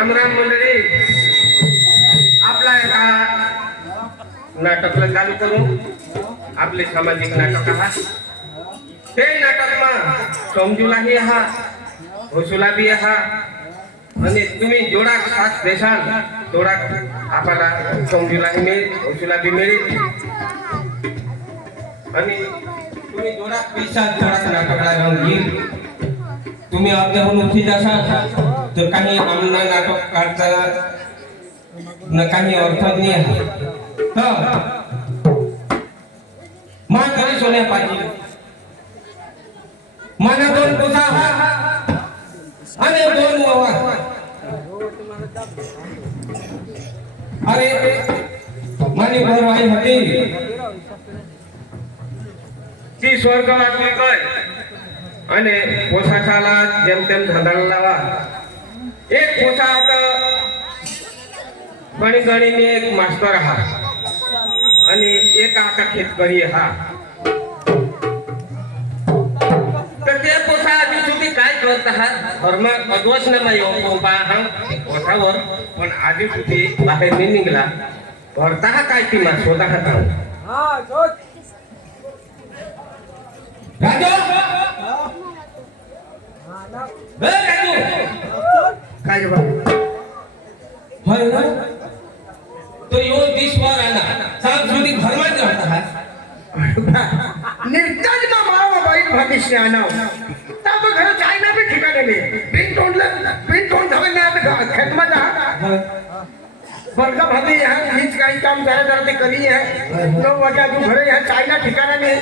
राम राम मंडळी. आपला एका नाटकला चालू करू. आपले सामाजिक नाटक आहात. ते नाटकमा समजूलाही आहात, हसूला बी आहात आणि तुम्ही जोडा खास देशाल जोडा आपल्याला समजूलाही मिळेल, हसूला बी मिळेल आणि तुम्ही जोडा पैसा जोडा नाटकला जाऊन येईल. तुम्ही आपल्याहून उठी जासाल तर काही आमना नाटक काढताना न काही अर्थज्ञ आहे. मा घरी सोन्या पाहिजे मला दोन कोसा आणि दोन वावा. अरे मानी भरवाई होती ती स्वर्गवासी काय आणि पोशाखाला जेमतेम धंदाला लावा. एक पोशाख गणित एक मास्टर हा आणि एक आता शेतकरी हा. तर ते पोसा आधी तुम्ही काय करत आहात धर्म अद्वस पोसावर पण आधी तुम्ही बाहेर नाही निघला भरता काय ती मा स्वतः काय तो यो दिसवार आला सांस्कृतिक धर्मात राहता निर्जन का मावा बाईट भाग्यश्री आना तब घर चाइना भी ठिकाने में बिन तोंड धवन ना खेत में जा बरका भाभी यहाँ हिच का काम जरा ते करी है तो वजह तू घरे यहाँ चाइना ठिकाना में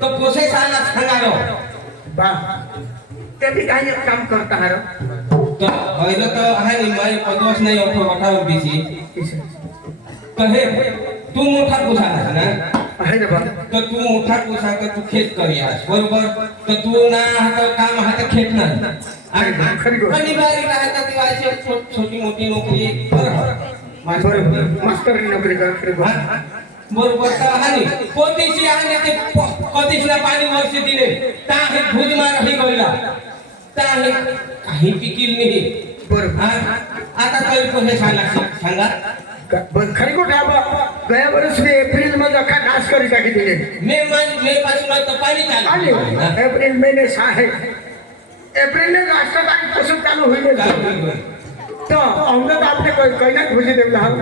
तो पोसे साला खंगारो बा ते भी काही काम करता है तो होइलो तो आहे नि माई पदोस नाही होतो वठावर बीसी तो हे तू मोठा पुसा ना आहे ना बा तो तू मोठा पुसा तर तू खेत करियास बरोबर. तर तू ना हात काम हात खेत ना आणि बारी राहता ती अशी छोटी मोठी नोकरी बरोबर मास्टर नोकरी कर बरोबर तर आहे कोणतीशी आहे ते कधीच पाणी वर्ष दिले ता हे भुज मार ही गळला ता हे काही पिकील नाही बरोबर. आता तरी कोणी सांगा खरी को ठाबा गया वर्ष में अप्रैल में रखा नाश करी टाकी दिले मे पासून तो पाणी चालू अप्रैल महीने साहे अप्रैल में राष्ट्र तारीख पासून चालू होईल तो अहमदाबाद आपने कैलाश भुजी देवला हम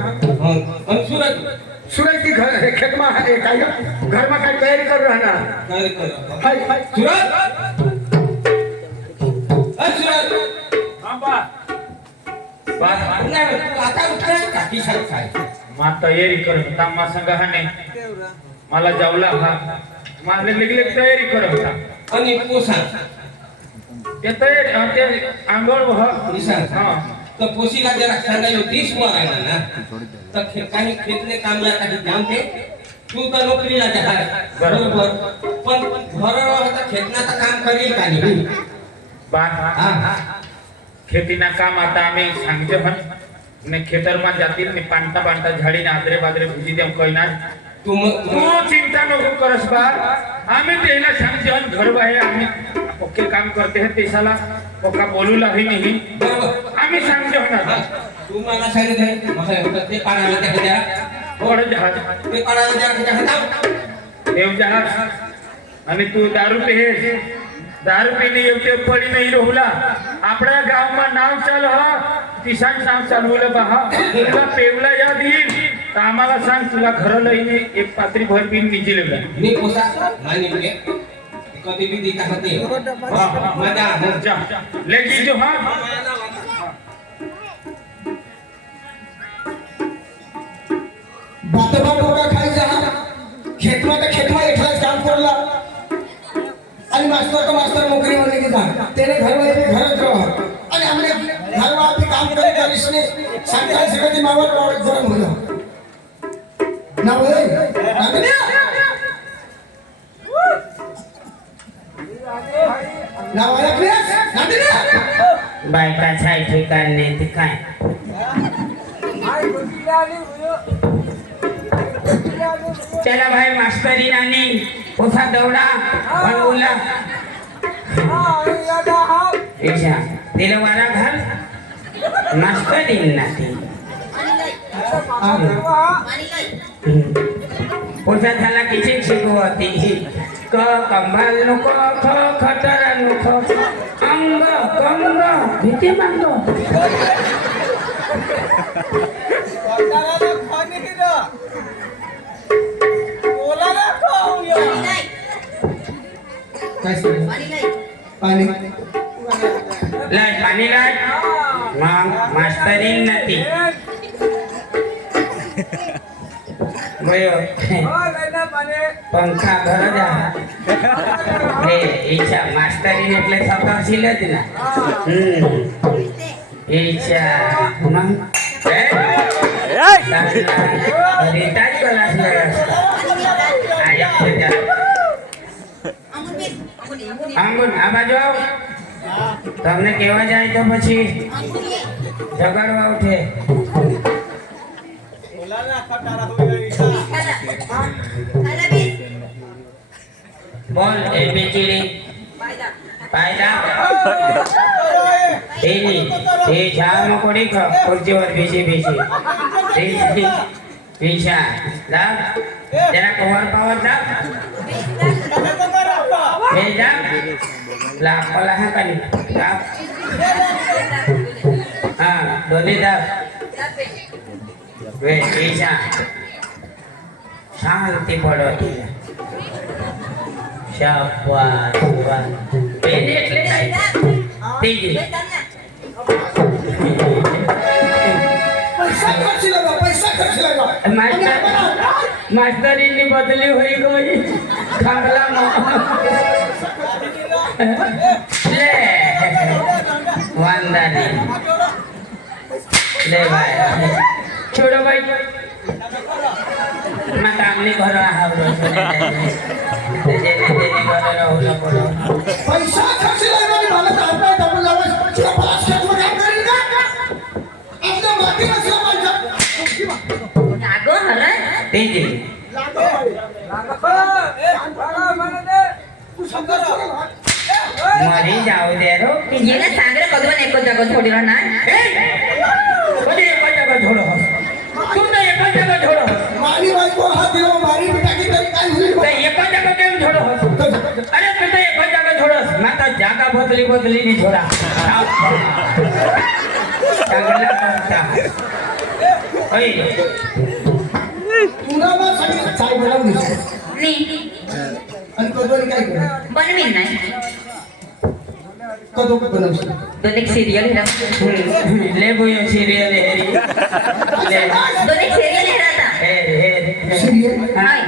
सूरज की घर खेत में है काय घर में काय तैयारी कर रहा ना हाय सूरज बाबा आता उठा काकी सारखाय मा तयारी करत होता मा संघाने मला जावला हा मला लगेच तयारी करत होता आणि पोसा ते तयारी ते आंघोळ हा तर पोशीला जरा सांगायला 30 वर आहे ना तर काही खेतले कामला काही जामते तू तर नोकरीला जा बरोबर पण घर आता खेतनाचं काम करेल का नाही बा खेतीना काम आता आम्ही सांगते पण ने खेतर में जातील ने पांटा पांटा झाड़ी ने आदरे बादरे भुजी देम कइना तू चिंता नको करस बा. आम्ही तेला सांगते हन घर बाहे आम्ही पक्के काम करते हैं तेसाला पक्का बोलूला ही नाही बरोबर. आम्ही सांगते हन आता तू मला सांगितलं मग ते पाण्याला त्या द्या ओढ जहाज ते पाण्याला द्या हटाव देव जहाज आणि तू दारू पे दारू पीने योग्य पडी नाही रोहला आपल्या गाव में नाव चाल हा किसान नाव चालवलं बहा तुला पेवला याद येईल तर आम्हाला सांग तुला घर लईने एक पात्री भर पिन निजी लेवला मी पोसा मानी मुले कधी भी दिखा होते मजा मजा लेकिन जो हां बात का खाई जा खेत में एकलाच काम करला आणि मास्टर नौकरी वाले के जा तेरे घर वाले घरच रहा आणि हमने घर वाले काम करे बारिश ने सांगता सगळी मावळ वावळ गरम होईल ना होय ना ओळखलेस नांदिया बायका छाय ठिकाण नाही ते काय चला भाई मास्तरी नानी उठा दौड़ा बनवला ऐसा तिला वारा घाल मास्तरीन नाती पोसा झाला की शिकवती क कंबाल नको ख खतरा नको अंग कंग भीती मांग काय सांगू? पाणी लाय पाणी लाय मग मास्तरीन नाती बयो पंखा घर जा हे ईशा मास्तरीन એટલે થતો જ ના ईशा मग રીતા જ કલાસ આયા આંગુન આ બાજુ આવ તમને કેવા જાય તો પછી ઝઘડવા ઉઠે बोल एबीसीडी पायदा तेनी ते छाम कोडी ख खुर्चीवर बेशी बेशी पेशा दाब जरा कवर पावर दाब हे दाब ला पला हा कानी दाब हां दोन्ही दाब वे पेशा शांती पडो शाबाश पेन એટલે કાઈ તેજી पैसा खर्च लगा मास्टरीनी बदली होई गई खांगला ले वंदनी ले भाई छोड़ो भाई मैं कामनी घर आवरो तेजे घर रहू न पड़ो पैसा खर्च लगा मला आपला डबल लावा तुला पाच खेत में काम करेल का आपल्या बाकी नसला पाहिजे जागो हरे तेजी मरी जाओ दे रो येने सांगरे कदवन एको जागो छोडीला ना कोणी एका जागा छोडो तुमने एका जागा छोडो मारी बायको हात दिला मारी टाकी तरी काय होईल ते एका जागा केम छोडो अरे तू तो एका जागा छोडस माता जागा बदली नहीं छोड़ा चांगला करता ओय तुला ना सगळी चाय बनवून दिसतो नी आणि कधोरी काय कर बनवीन नाही कधो बनवशील दोन एक सिरियल हेरा ले बोयो सीरियल हेरी ले दोन एक सिरियल हेरा था हे सिरियल हाय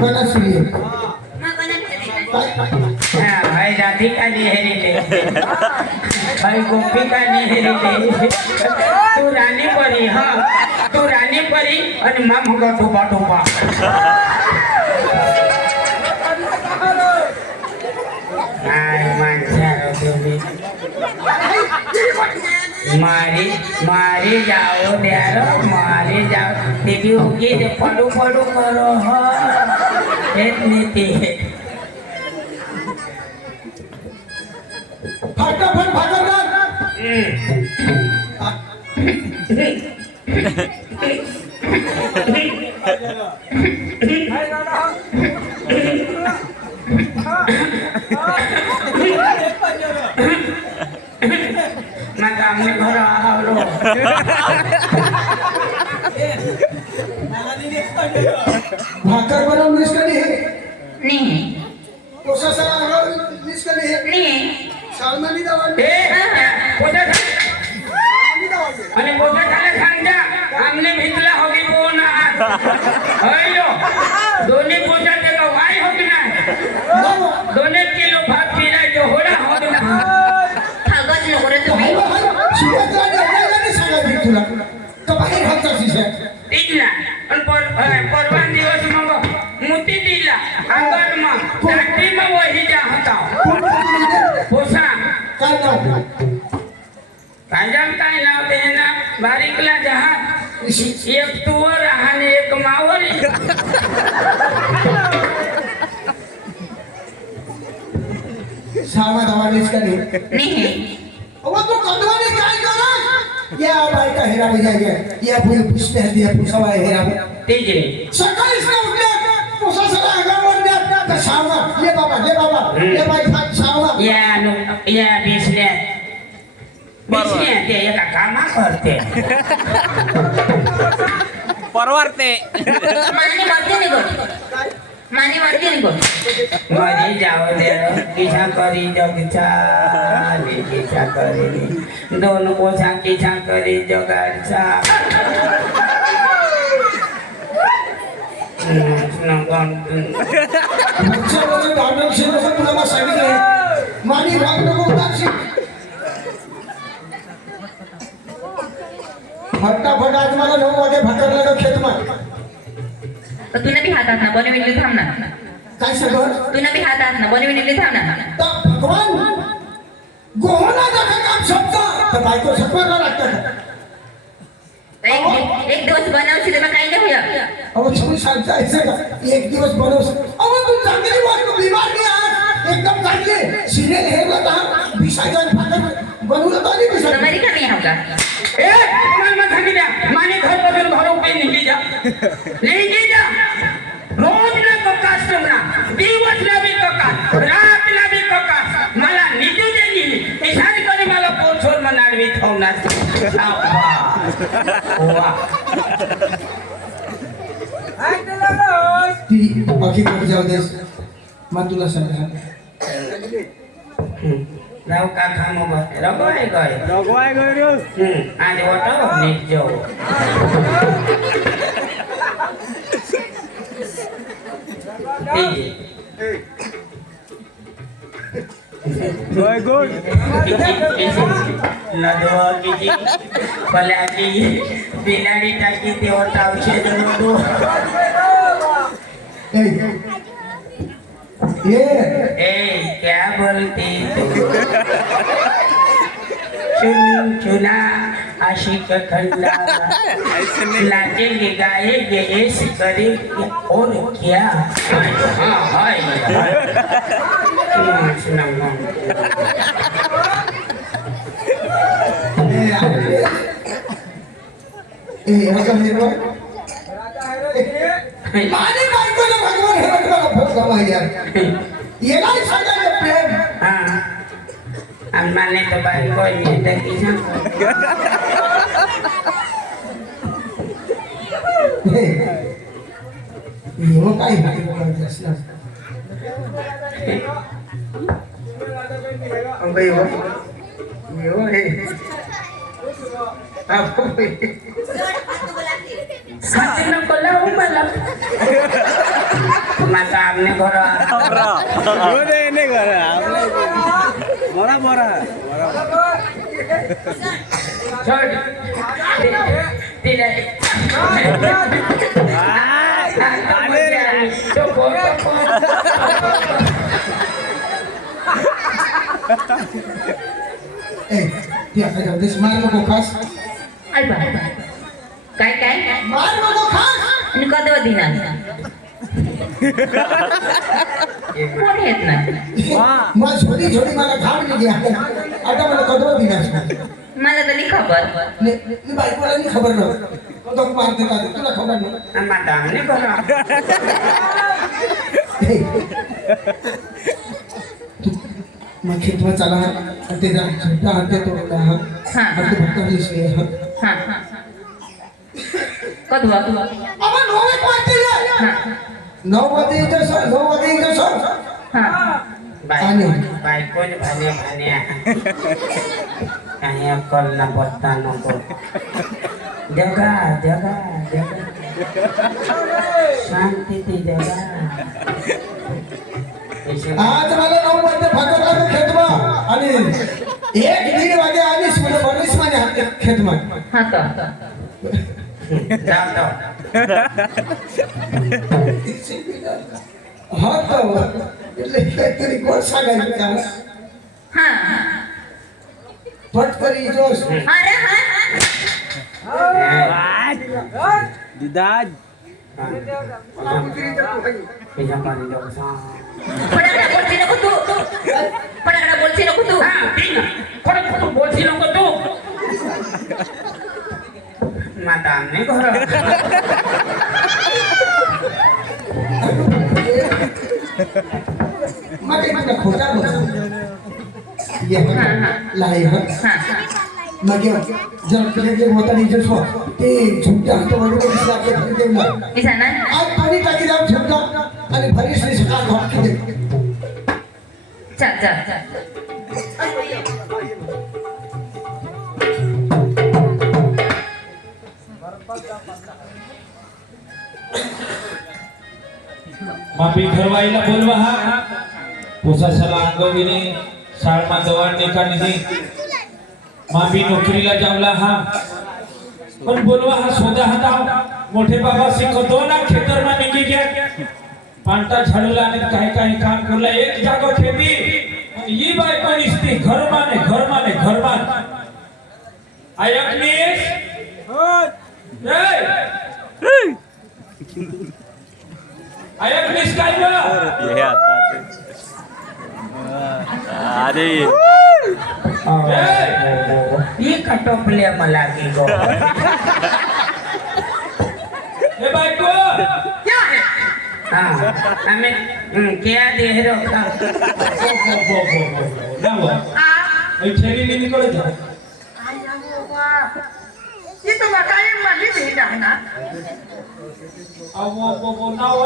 कोणा सिरियल मग कोणा काय हां भाई राधिका नी हेरी ले भाई गोपिका नी हेरी ले तू रानी परी हां तू रानी परी आणि माम होगा टोपा टोपा आय माणसारो तुम्ही मारी जाओ द्यारो मारी जाओ टीवी होगी ते पडू करो हो हेत नीती फटाफट भागरणार मैं कामने घर आवलो भाकर बनवून निसकली हे नी कोसा सरा निसकली हे नी सालमानी दवा ए कोठे आणि कोठे खाले सांगजा आमने भितला होगी कोना होयो दोन्ही कोठा ते वाई होगी ना दोन्ही किलो भात पिराय जो होडा होगी ना थागत नको रे तुम्ही सुभद्राने एवढ्याने सांगायचं तुला तो बाहेर हात शिशा दिला आणि परवान दिवस मग मुठी दिला अंगण मग टाटी मग वही जा होता पोसा काय नाव कांजाम काय नाव ते ना बारीकला जहाज एक तुवर आणि एक मावरी सामा दवा निसकली नी अहो तू कधवाने काय करस या बायका हेरा जायगे या पुढे पुष्ट आहे या पुसावा हेरा तेच रे सकाळीच ना उठल्या पुसासला अंगावर द्या तर सावला ये बाबा ये बाई सावला या बिसल्या ते एका कामा करते परवडते माने मरते निघो माने मरते निघो मरी जाओ दे किसा करी जगचा किसा करी दोन कोसा किसा करी जगाचा बच्चामध्ये भांडण शिरवून तुला सांगितलं मानी भाग नको उदासी फटाफट आज मला 9 वाजे भटकला तो खेतमा तुला बी हातात ना बनविले थांब ना काय सगळं तुला बी हातात ना बनविले थांब ना तर भगवान गोहना जगा काम शब्द तर बायको सपना लागतं एक दिवस बनवशील तर काही नाही होय अहो तुम्ही सांगता ऐसे का एक दिवस बनवस अहो तू चांगली बायको बीमार नाही आज एकदम चांगली सिरियल हे बता बिसाजन फाटक बनवलं तर नाही बिसाजन तुम्हारी का नाही होगा ए मन सांगितल्या माने घर बदल घर पे निघी जा रोज ना ककास तुमना दिवस ला भी ककास रात ला भी ककास मला निजू देली इशारे करे मला पोछोर मनाडवी ठेवणार ती बाकी कडे जाऊ देस मग तुला सांगा राव का खामो रगवाय गय आज वाटो नीट जाओ नदवा किती पलाटी बिलाडी टाकी ते होता औषध नदो ए क्या बोलती तू चुन चुना आशिक खंडा नाचेंगे गाएंगे ऐसे करेंगे और क्या हाँ हाय माने बायको ना भगवान हे भगवान भगवान यार ये काय सांगायचं प्रेम हाँ अम्माने तो बाई को नहीं देखी ना यो काय बोलायचं असलं अंबई हो यो हे आप खाते न कोला उमला माता आपने घोड़ा बरा बरा छोड़ tidak dia ada di semar mau khas Alba काय मार नको खास आणि कदव दिना कोण येत नाही मग छोटी छोटी मला घाम निघे आता मला कदव दिनास मला तरी खबर नाही बायकोला नाही खबर नव्हतं तो मारते का तुला खबर नाही माता आपने घोड़ा मग खेतवा चला ते जरा छोटा हाते तोडला हा ते फक्त विषय हा कदवा अब 9 वाजते 9 वाजे सर हा बायको भाने भाने काही अक्कल ना पत्ता नको जगा जगा जगा शांती ती जगा आज मला 9 वाजता भाकर लागू खेतमा आणि 1-1.5 वाजे आलीस मला बरीच माझ्या खेतमा हा तर जाओ जाओ हा तर तरी कोण सांगायचं त्याला हा पटकरी जोश अरे हा दिदाज bisa paling dosa पडाकडा बोलची नको तू पडाकडा बोलची नको तू ah tinggal kalau boleh sih nongko tuh दाम नाही घर मग ते तुला खोटा बोलतो ये लाई हा मग जर तुझे जे होता नाही जो ते झुमटा तो बरोबर दिसला आपल्या घरी देऊला इसा ना आज पाणी टाकी जाऊन झुमटा आणि भरी श्री सकाळ घाट दे चल चल मापी घरवाईला बोलवा हा पोसासाला अंगविने शाळमा जवान निकानी मापी नोकरीला जावला हा पण बोलवा हा सोदा हाता मोठे बाबा शिकवतो ना खेतर मा निघी गया पांटा झाडूला आणि काही काम करला एक जागो खेती ही बाय पण इस्ती घर माने आयकनीस आयकनीस काय बोला हे आता अरे ही कटोपले मला की गो हे बायको क्या है हाँ हमें क्या दे रहा नाव ए छेली निकळ जा ये तो मकाई मली नहीं जाना अवो नाव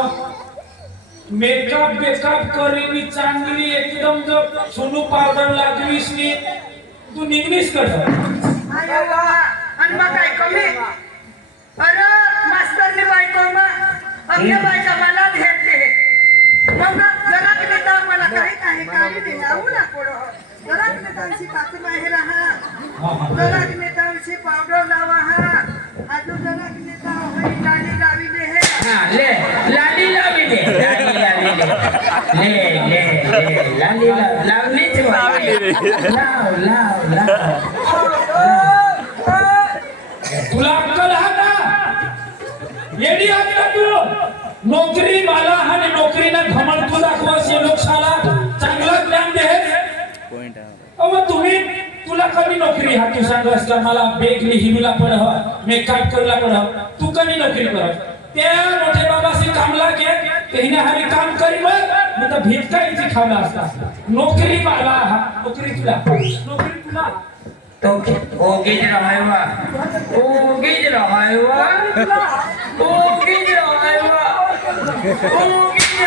मेकअप करीनी चांगली एकदम जो सोनू पावडर लागलीस नी तू निघलीस कट आयो वा अन मकाई कमी अरे मास्टर ने बायको मा आमच्या बायका मला भेटते मग जरा नेता मला काही दिलाऊ ना पडो जरा नेतांची काच बाहेर हा जरा नेतांची पावडर लावा हा आजू जरा नेता होई लाली लावी दे हे हां ले लाली लावी दे लाली लावणीच लाव तुला अक्कल हा का येडी आहात का तू नोकरी मला आणि नोकरीना घमंड तू दाखवास या लोकशाला चांगला ज्ञान दे पॉइंट अहो तुम्ही तुला कमी नोकरी हा तू सांगलास का मला बेग लिहिला पड मेकअप करला पड तू कमी नोकरी कर त्या मोठे बाबाशी कामला के तेने हरी काम करी मग मी तर भिटकायची खावला असता नोकरी मला हा नोकरी तुला तो ओगीज रहायवा ओगीज रहायवा ओगीज रहायवा ओगीज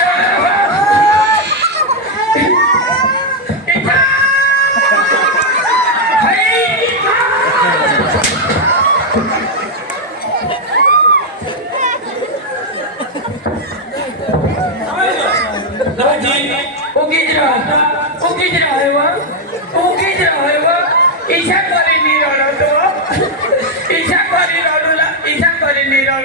ओगीज रहायवा ईशा करी निरळतो ईशा करी रडूला ईशा करी निरळ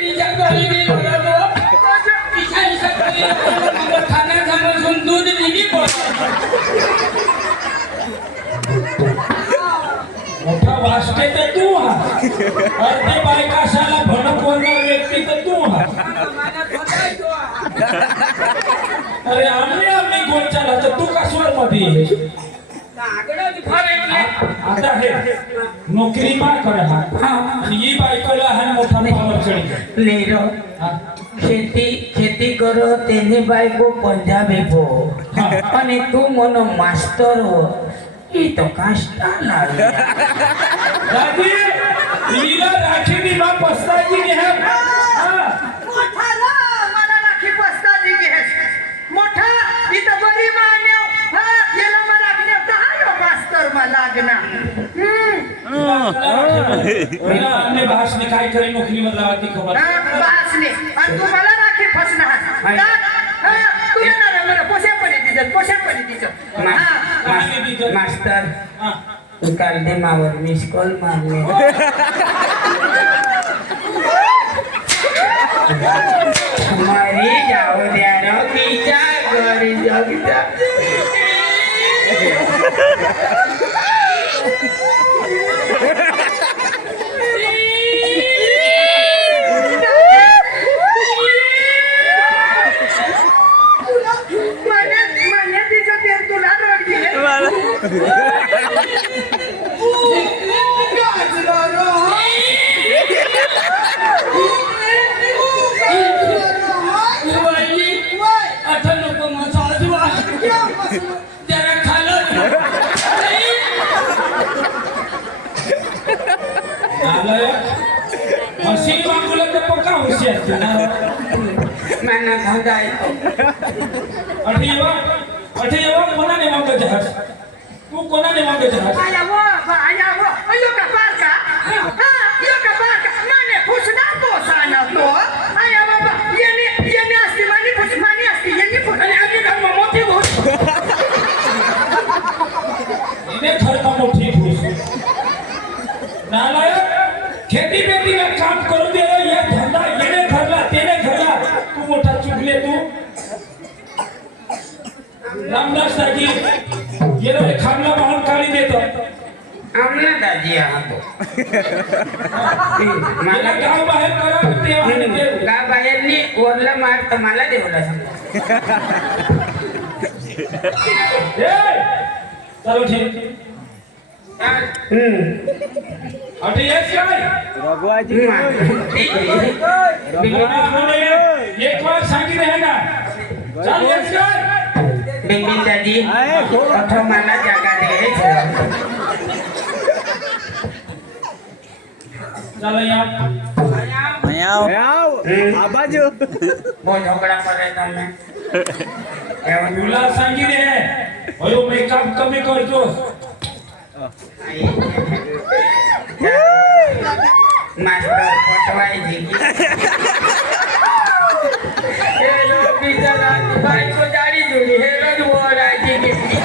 ईशा करी निरळतो ईशा करी खाना समजून दूध दिली मोठा वास्ते तर तू हा अर्धे बायकाशाला भडकवणारा व्यक्ती तर तू हा अरे आम्ही गोलचाला तर तू कसवर मध्ये आता हे नोकरी मा कर हा ही बायकोला हा मोठा पावर चढी लेरो खेती करो तेने बायको पंजाबी पो आणि तू मनो मास्टर हो ही तो काष्टा लागला दादी लीला राखीनी मा पस्ताजी ने है मोठा रा मला राखी पस्ताजी घेस मोठा इथं बरी मान्य हा याला मला लागण्याचा हा मास्तर मला लागना हमने भाषणे काय करे नोकरी मधला ती खबर बासने आणि तू मला राखी फसणार तू येणार मला पोशापणी दिसत मास्तर काल दे मावर मिस कॉल मारले मरी जाऊ द्या रकीच्या घरी जगता मला तिचं ते तुला रड गेले आता नको माझा आजोबा जरा खालं हसी मागूला तर पक्का हुशी असते ना मना धंदा येतो अठे येवा कोणाने मागं जहाज तू कोणाने मागं जहाज आया वो यो का पारका यो का पारका माने फुसना तो साना तो आया बाबा येने असती माने फुसमानी असती येने फुसमानी आगे का मोठी भूत इने घर का मोठी फूस नालायक खेती बेती में काम करू दे ये धंदा येने घरला तेने घरला तू मोठा चुकले तू रामदास दाजी ये रे खामला बाहर काढी देतो आमना दाजी हा तो मला गाव बाहेर करा ते आणि ते का बायांनी ओरला मार तर मला देवला सांग ए चलो ठीक अटे येस काय रघुआजी एक बार सांगितलं आहे ना चल येस काय बिंबिन दादी अठो मला जागा दे चल यहाँ आबाजू वो झगड़ा करे तमे तुला सांगितले आहे अयो मेकअप कमी करतो मास्टर पटवाई जी हेलो बिचारा भाई को जाड़ी जुड़ी हेलो वो राजी की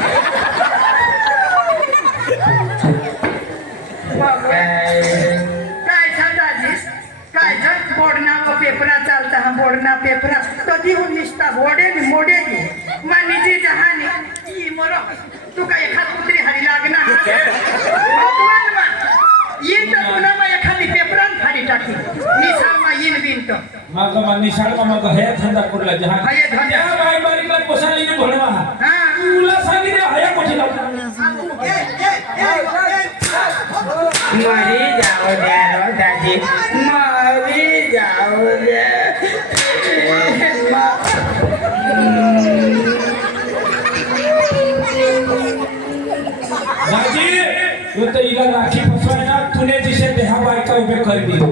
काय सांगाजीस काय जर बोर्डना पेपरा चालता हा बोर्डना पेपरा कधी होऊन निसता बोडे मोडे मानीची जहानी ई मरो तू काय एखाद कुत्री हरी लागना भगवान मा येन तर पुन्हा मा एखादी पेपरान फाडी टाकी निसा मा येन बिनतो मग निशाळ मग हे धंदा कुठला जहान हया धंदा. त्या बाई बारीला पोसालीने भणवा हा तुला सांगितले हया कोठी मरी जाओ द्या रो दाजी मरी जाओ द्या दाजी तू तर हिला राखी फसवायला तुने दिशे देहा बायका उभे कर दी तू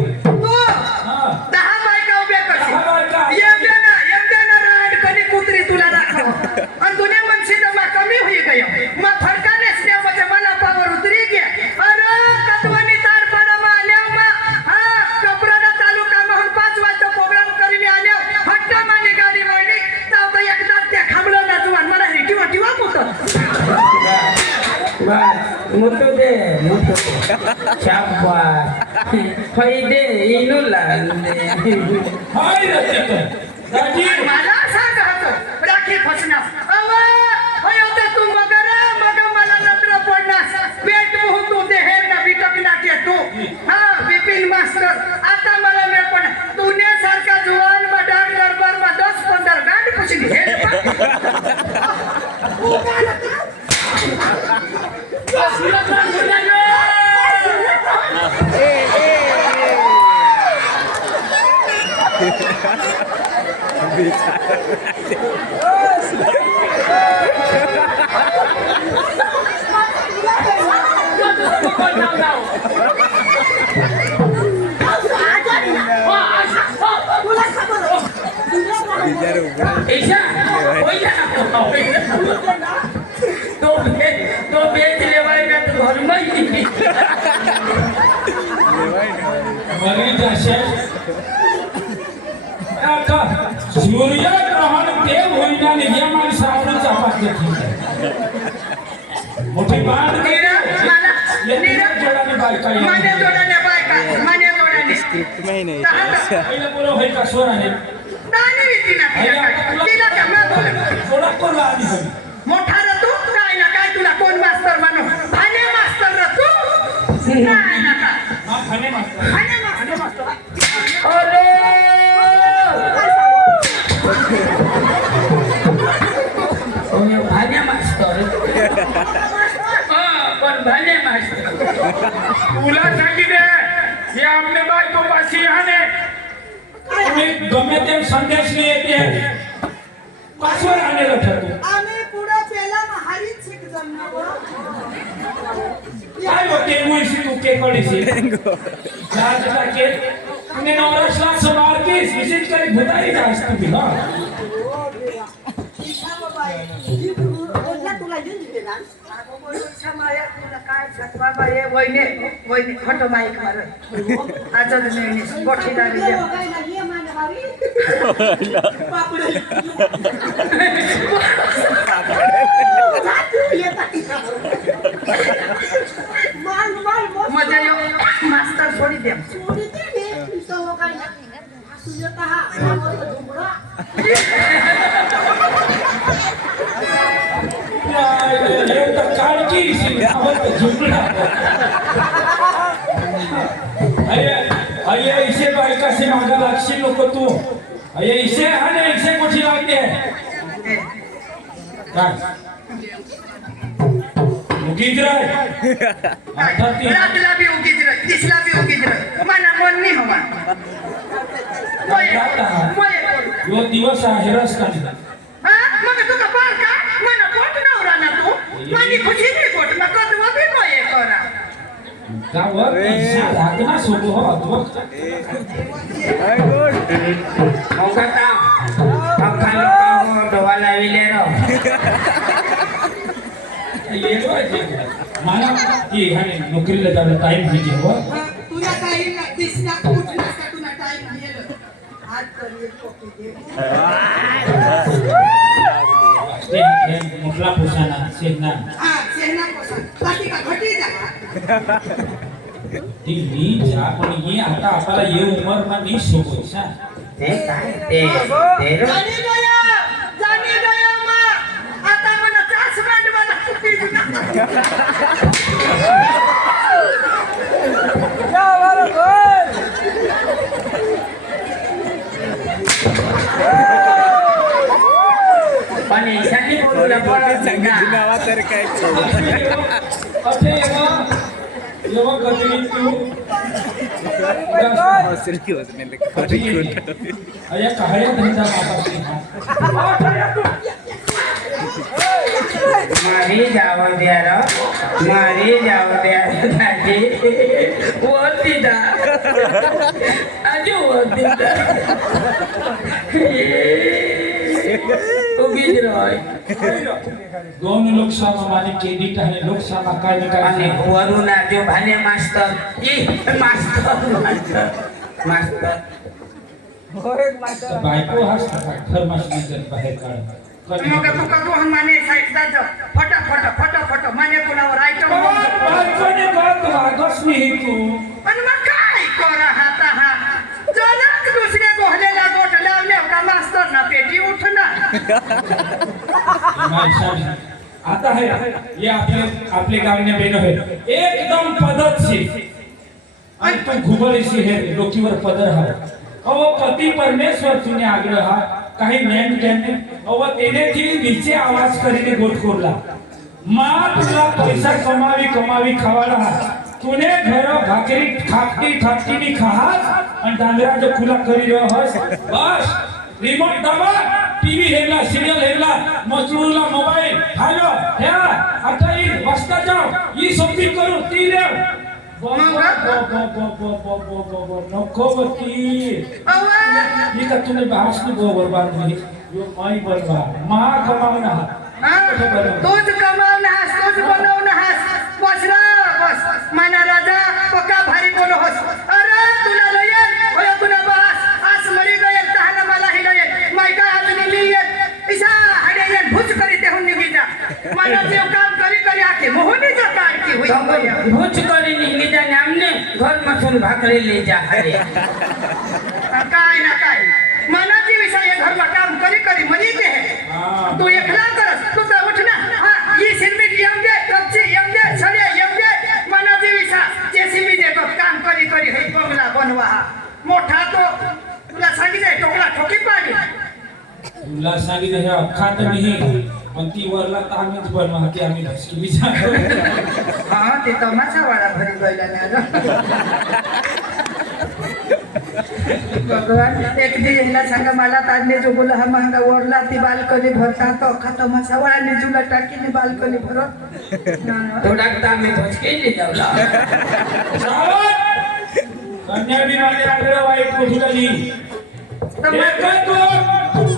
10 बायका उभ्या करशील 10 बायका. यमदेना राड कधी कुत्री तुला दाखव आणि तुने म्हणशील तर मा कमी होई गयो मा फडकाने स्नेह माझ्या मनापावर उतरी गया अरे कतवनी तार पडा मा आल्या मा हा कपराडा तालुका महन 5 वाजता प्रोग्राम करीने आल्या हट्टा माने गाडी वळली तर एकदा त्या खाबलो ना जुवान मला हिटीवा टिवा पुत मुतो दे मुतो शाबास फायदे इनु लागले हाय रत्ते दाजी मला सांग होतो राखी फसना अवा होय होते तू मगर मला नत्र पडनास पेट हो तू ते हेर ना बिटक ना के तू हा विपिन मास्टर आता मला मेळ पण तूने सारखा जुवान मडार दरबार मा 10-15 गांड पुसली हे ऐसा होई ना तो बेच लेवाय ना तो घर में ही मरी जाशे आता सूर्यग्रहण देव होईना ने या माणसावरून चापास देखील मोठी बाण नीरा जोडाने बायका माने जोडाने बायका माने जोडाने महिने पहिला बोलो होय का स्वराने दानी वितीना तिला क्या मैं बोल थोडा कोला आली होई मोठा रे तू काय ना काय तुला कोण मास्टर मानो भाने मास्टर रे तू काय ना काय हा खाणे मास्तर भाने मास्टर अरे ओय भाने मास्टर हा पण भाने मास्तर तुला सांगितले हे आपले बायको पाशी आणे तुम्ही गमे ते संदेश नाही येते पासवर आणलेला ठरतो आम्ही पुढे पेला हारीच शिक जमणार काय होते मुळशी तू के कळीशी जाजला के तुम्ही नवराशला समार की विशेष करी भुताई जास तुम्ही हा तुला घेऊन दिले ना तुला काय सांग बाबा हे वहिने वहिने खोटं माईक मार आज नाही गोठी लागली मजा येऊ मास्तर सोडी द्या ये तर काळकी आवत झुकला अये इसे बायका से मागा लागशी नको तू अये इसे हा ना इसे कुठे लागते काय उगीच रातला बी उगीच रह दिसला बी उगीच रह मना मन नाही हवा यो दिवस आहे रस का मग तुका पार का मना पोट नवरा ना तू मनी खुशी नाही पोट ना कत वो भी कोई करा गावर साधना सोबो हो अद्भुत औकाता अख्खा लोक डोवा लाविले रो ये मला की हाने नोकरीला जायला टाइम भेटे हो तुला काही ना दिसना उठना का तुला टाइम गेलं आज करी पोटी दे मुखला पुसाना सेना हां सेना पोसा बाकी का घटी जा ती मी जा पण ये आता आपल्याला ये उमर ना नाही सोबत ते काय ते जानी गया मा आता मला चास बँड मला कुठे पण ईशानी बोलूला नावा तर काय असे जेव्हा कधी तू अया काळ्या धंदा बापाशी मारी जाव द्या रो मारी जाव द्या दादी वरती दा आजी वरती दा उगीच रोय दोन लोकसभा माने क्रेडिट आहे लोकसभा काय आणि काय वरून आजो भाने मास्तर मास्तर बायको हसता थर्मास बाहेर काढ मग तुका तो माने साईड जा फटाफट माने कुणावर आयटम बायकोने बात वागस नाही तू पण मग काय करा हाता हा जलक दुसऱ्या गोहलेला गोट लावले का मास्तर ना पेटी उठना आता है ये आपले गावने बेनो है एकदम पद्धतशीर आणि तू घुबरीशी है डोकीवर पदर हा अव पती परमेश्वर तुने आग्रह हा काही नेम त्यांनी अव तेने ती नीचे आवाज करीने गोट कोरला मा तुला पैसा कमावी खावाला तुने घर भाकरी खाकटी नी खाहास आणि दांगरा जो खुला करी रहस बस रिमोट दबा टीव्ही हेरला सिरियल हेरला मजूरला मोबाईल हालो ह्या आता ही वाजता जाओ ही सोपी करू ती रे नकोवती ही का तुम्ही भाषण बरोबर नाही यो माई बरोबर मा कमावना तोच कमावना हास तोच बनवना हास बस माना राजा पक्का भारी बोलो होस अरे तुला लयन होय तुला बस आज मरी गयल तहाना मला ही लयन मायका आज निलीयन इसा हडेयन भुज करी ते हुन निगी जा माना जे काम करी आके मोहनी जाता की होई भूच करी निघली त्या नामने घर मसून भाकरी ले जा अरे काय ना काय मनाची विषय घरमा काम करी मनी ते है तू एकला करस तू तर उठ ना हां ये सिरमिट यंगे कच्ची यंगे छडे यंगे मनाची विषय जेसीबी दे तो काम करी हे बंगला बनवा मोठा तो तुला सांगितले टोकला ठोकी पाडी तुला सांगितलं हे अख्खा तर नाही पण ती वरला तर आम्हीच बनवा की आम्ही भसकी विचार हा ते तमाशा वाळा भरी गयला भगवान एक दी ह्याला सांगा मला ताजने जो बोला हा महंगा ओरला ती बालकनी भरता तो अख्खा तमाशा वाळा निजूला टाकीने बालकनी भरत थोडा आम्ही भचकेली जाऊला कन्या बी माझ्या आग्रह वाईट गोष्टी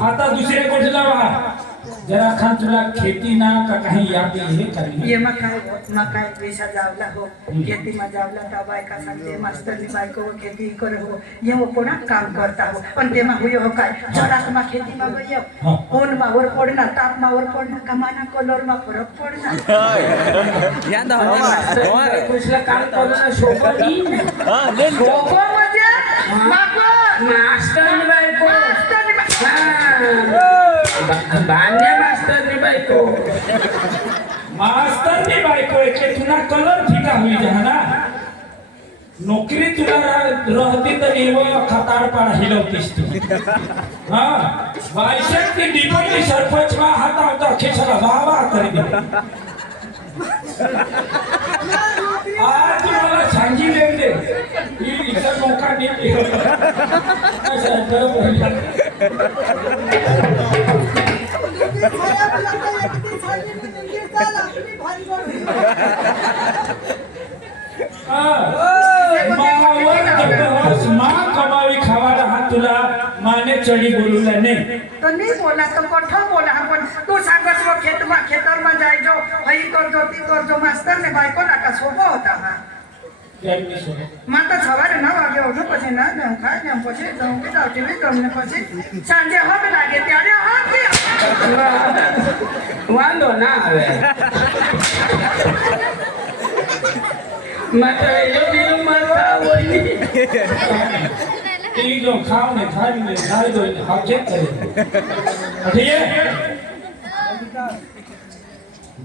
आता दुसरे गोष्टीला वा जरा खान तुला खेती ना का काही याद हे करी ये मकाय पैसा जावला हो खेती में जावला ता बायका सांगते मास्टरनी बायको खेती करे हो ये वो कोणा काम करता हो पण तेमा हुयो हो काय जरा मा खेती मा गयो ऊन मा वर पडना ताप मा वर पडना कमाना कलर मा फरक पडना याद हमारे कुछला काम करना शोभनी कोको म्हणजे माको मास्टर बायको मास्टरनी मास्टर बायको मास्तर बायको એટલે तुला कलर फिका हुई जहाना नोकरी तुला रहती तर एवो खतारपाडा हिलवतीस तू हा वायशेक की डिपोटी सरपंच मा हाता होता खिचला वावा करी दे आज मला सांगी दे ही इतर मौका दे असं कमावी खावाला हा तुला माने चढी बोलूला नाही तो नहीं बोला तो कठो बोला अपन तू सांगस वो खेतर में जाई जो हई कर जो ती कर जो मास्टर ने बायको ना का सोबो होता हा माता सवारे 9 વાગે ઉઠો પછી ના ને ખાઈ ને પછી જાઉં કે ટીવી તમને પછી સાંજે હવે લાગે ત્યારે હાથી વાંધો ના આવે માત્ર જો બીજું મારવા હોય ती जो खाओ ने खाई ने खाई दो हाके करे ठीक है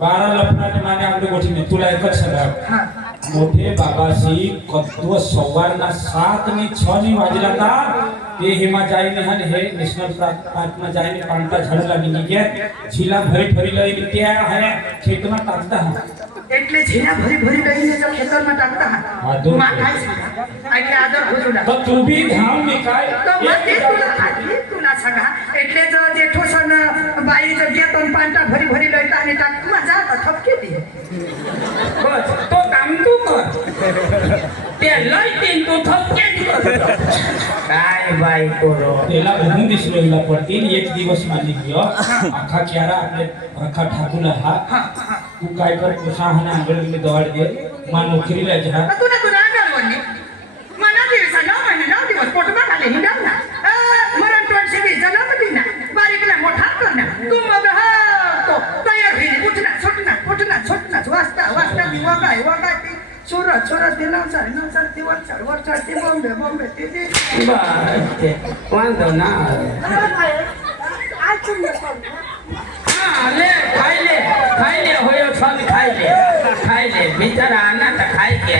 12 लफडाने माने आपले गोठीने तुला एकच सांगा मोठे बाबाशी कत्व सवारना 7 ની 6 ની वाजला ता ते हिमा जाईने हन हे नॅशनल पार्क में जाईने पांटा झाड़ लगी के झीला भरी भरी लई त्या है खेत में टाकता है એટલે જીના ભરી ભરી લઈને જો ખેતરમાં टाकता હા, દો. માં ખાઈ છે એટલે આદર ભોજુડા तो तू भी धाम निकाय તો મને तुला सांगा એટલે જો જેઠો સન બાई જો घेतून पांटा भरी भरी लईता आणि टाकमा जाता ठपके दी बस तो काम तू कर ते लय तीन तू थपके काय बायको रो तेला भरून दिसलेला पडतील एक दिवस मानली गयो आखा क्यारा आपले आखा ठाकूला हा तू काय कर पुसाहना आंगळ में दौड़ दे मा नोकरीला जा तुला आगळवणी मला दिवसा 9 महिने 9 दिवस पोटमा खाली हिंडव ना मरण तोडशी बी जलमती ना बारीकला मोठा कर ना तू मग हा तो तयार होईल उठना छोटना वाजता मी वगाय ती सुरत ती नवसारी ती वरचार ती बॉम्बे ती बस ते वांधो ना આવે हाँ ले खाई ले होयो सब खाई ले बिचारा आना तो खाई के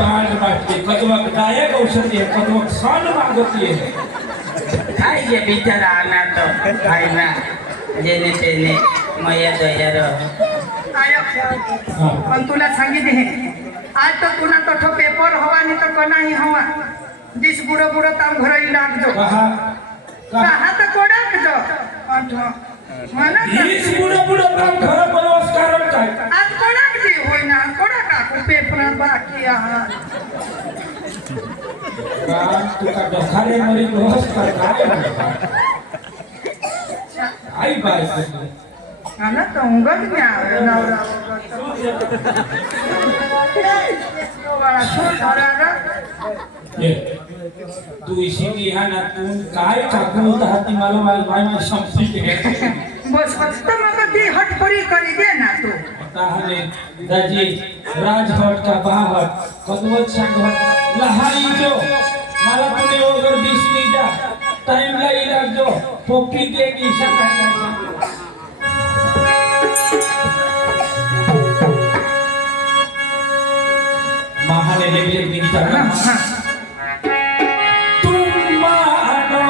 ताल बाटे कदवा दायक औषधी है कदवा सान मागती है खाई के बिचारा आना तो खाई ना जेने तेने मैया दया आयो पण तुला सांगितले हे आज तो तुला तो पेपर हवा नाही तर कनाही हवा दिस बुडो ताम घर इलाज जो कहा तर कोडाक जो मला हीच बुडो काम खरं बनवस कारण काय आज कोडाक जी होईना कोडाका पेपर बाकी आहात काम तुका डखारे मरी रोज काय आई बाय आला तो उंगल में आवे नवरा वाला छोट हरागा ये तू इसी हा ना तू काय काकू हाती मला माय समसी के बस फक्त मग ती हटपरी करी दे ना तू ताहले दाजी राजहट का बाहट कदवत संघट लहाई जो मला तुने ओगर दिसली जा टाइम ला इलाज जो पोपटी देगी सकाळ महाने लेले निघता ना तुम मानो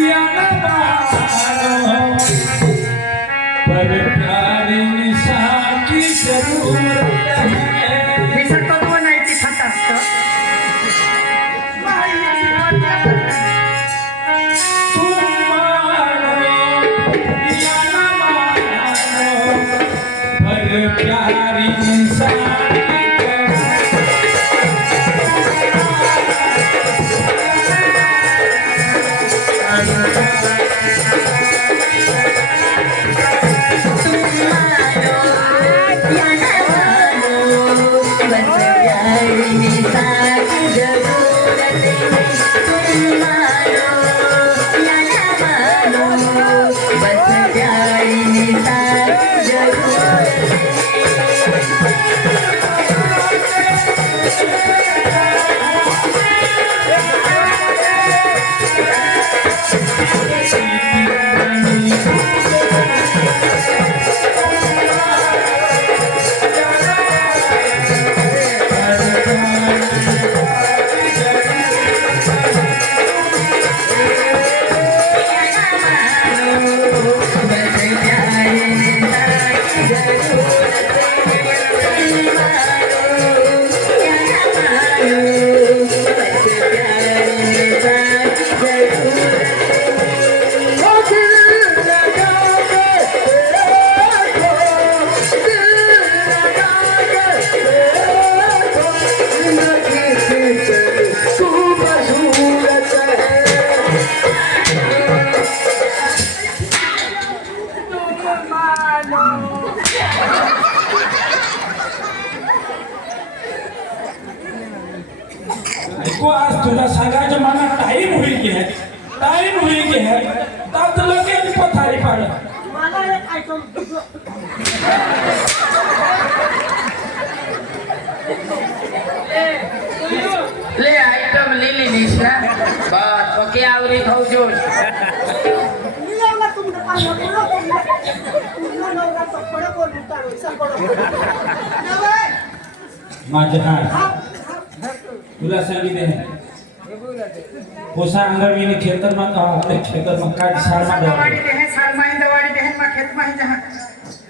या ना मानो प्यारी इंसान को आज तुला सांगायचं मला टाईम होईल की तर लगेच पथारी पाडत ले आइटम लिली निशा बस पके आवरी खाऊ जोश माझ्या तुला सांगितले पोसा अंगड़ में खेतर में खेतर में काट साल में दवाड़ी देहे साल में दवाड़ी देहे मा खेत में जहां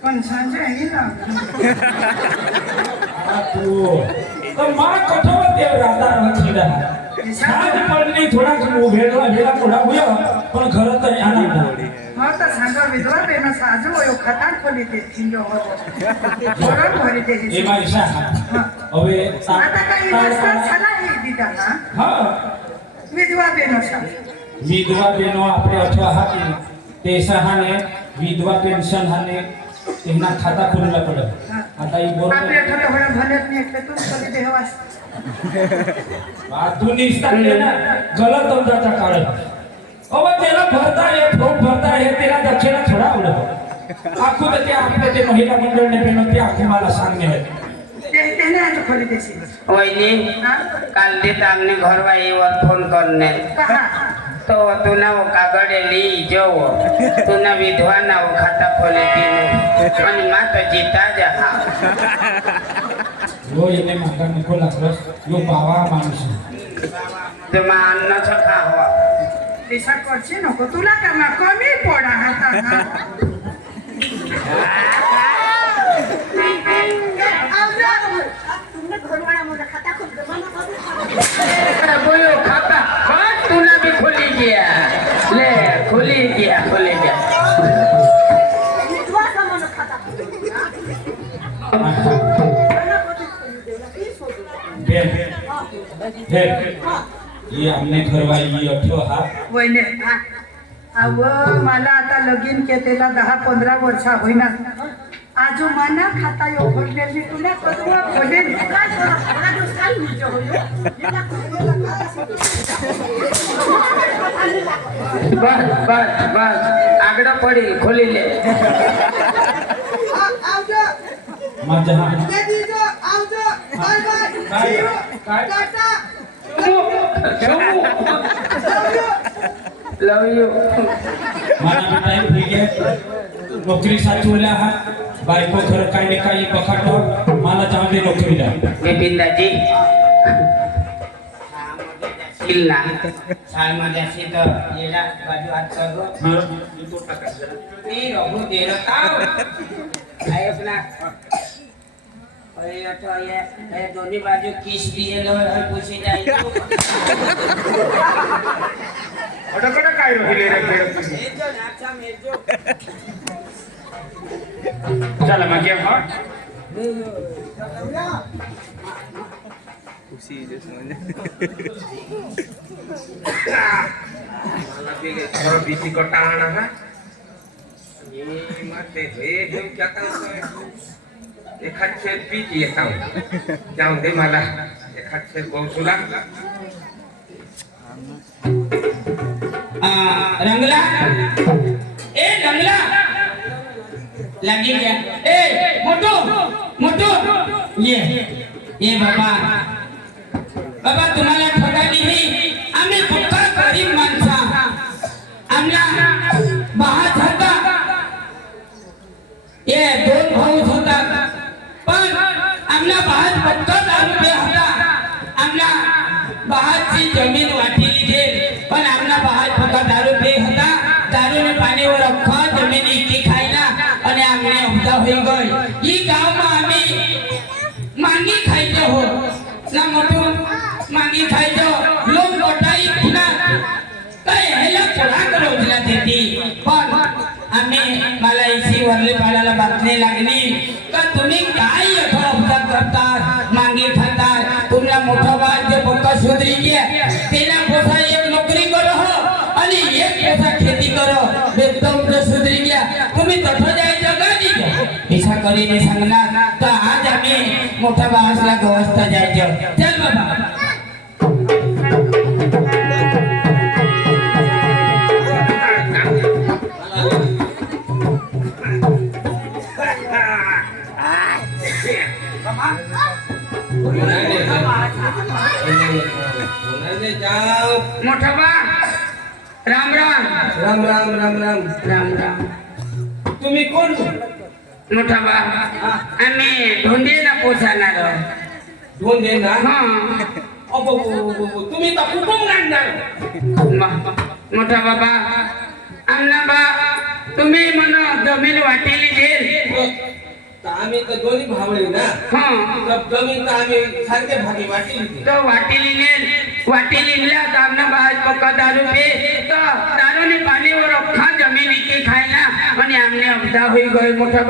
कौन सांझे है ना तू तो मां कठोर देव राता रखीला साज पडली थोडा भेडला भेला थोडा होया पण घरात आना हां तो सांगा विधवा बेना साजो यो खतान खोली ते थिंजो हो जोरन भरी ते ए माईशा હવે आता काही मास्टर छला ही दीदा ना हां विधवा बेनो सा विधवा बेनो આપણે અઠવા હાકી તે સહાને વિધવા પેન્શન હાને એના ખાતા ખોલવા પડે आता ई बोल आपले ठोले होणे भलेत नाही એટલે तू कधी देवास बातूनी टाकले ना गलत अंदाजा काढत अब त्याला भरता हे फ्रोट भरता हे त्याला दक्षिणा थोडा आवडत आखू तर त्या आपल्या ते महिला मंडळने पेनो ते आखू मला सांगणे आहे ते तेने आज खोली देसी वहिनी हां काल देत आमने घरवाईवर फोन करने कहा तो तुना वो कागड़े ली जो तुना विधवा ना वो खाता खोले तीनों आणि माँ तो जीता जहा यो येणे मागा नको लागलस यो बावा माणूस तो माँ अन्न छखा हुआ दिशा करची नको तुला करना कमी पडा हाता तुमने घरवाला मोठा खाता खोल अरे बोलो खाता हाँ तूने भी खोली गया ले खोली गया विधवा का मन खाता ये हमने घरवाई ये अठो हात वहिने अव मला आता लगीन केलेला 10-15 वर्ष होईना आजो माना खाता यो खोललेली तुला कदवा खोलेल काय करा थोडा दिवस काय निजो होयो बस आगड़ा पड़ी खोली ले माझ्या हात लव यू मला टाइम ठीक आहे नोकरी साठी ओल्या आहात बायको खरं काही नाही काही बखाट मला चांगली नोकरी द्या विपिन दाजी किल्ला साल मध्ये अशी तर येला बाजू हात करू ती रघु दे रताव आय अपना अरे तो ये दोनों बाजू किस दिए लो है पूछी जाए अडकड काय रोहिले रे खेळ चला मागे हा खुशी जस म्हणजे मला ते घर बीसी कटा आणा हा ये मते हे घेऊन जाता एखाद शेत बीच येता जाऊन दे मला एखाद शेत गौसुला रंगला ए रंगला लगी क्या ए मोटू मोटू ये बाबा बाबा तुम्हाला ठोकाली ही आम्ही फक्त गरीब माणसा आमला बाहात होता ये दोन भाऊ होता पण आमला बाहात फक्त 10 रुपये होता आमला बाहातची जमीन वाटेली दे पण आमला बाहात फक्त 10 रुपये होता दारूने पाणीवर अख्खा जमीन इकी खायला आणि आमने हप्ता होई गई ही गावમાં आम्ही मांगी खायचो हो ना मोठो मांगी खायचो लोक मोठाई पुन्हा काय ह्याला पुढा रोजला देती पण आम्ही मला इसी वरले पाडायला बातमी लागली का तुम्ही काय यथा हप्ता करता मांगी खाता तुमला मोठा बाळ जे पक्का सुधरी गया तेना पोसा एक नोकरी करो हो आणि एक पोसा खेती करो एकदम तो सुधरी गया तुम्ही तसं जायचं का नाही ऐसा करीने सांगणार तर आज आम्ही मोठा बाळाला गवस्ता जायचं चल बाबा मोठा बा राम राम राम राम राम राम राम राम तुम्ही कोण मोठा बा आम्ही धोंडीला पोचणार दोन दे ना हा तुम्ही तर कुठून लागणार मोठा बाबा आमना बा तुम्ही म्हणा जमीन वाटेली देईल आम्ही तर दोन्ही भावळे ना हा जमीन तर आम्ही सारखे भागी वाटली तो वाटेली तर आमना बाहेर पक्का दारू पे तो दारूने पाणीवर अख्खा जमीन इके खायला आणि आमने अपदा होई गए मोठा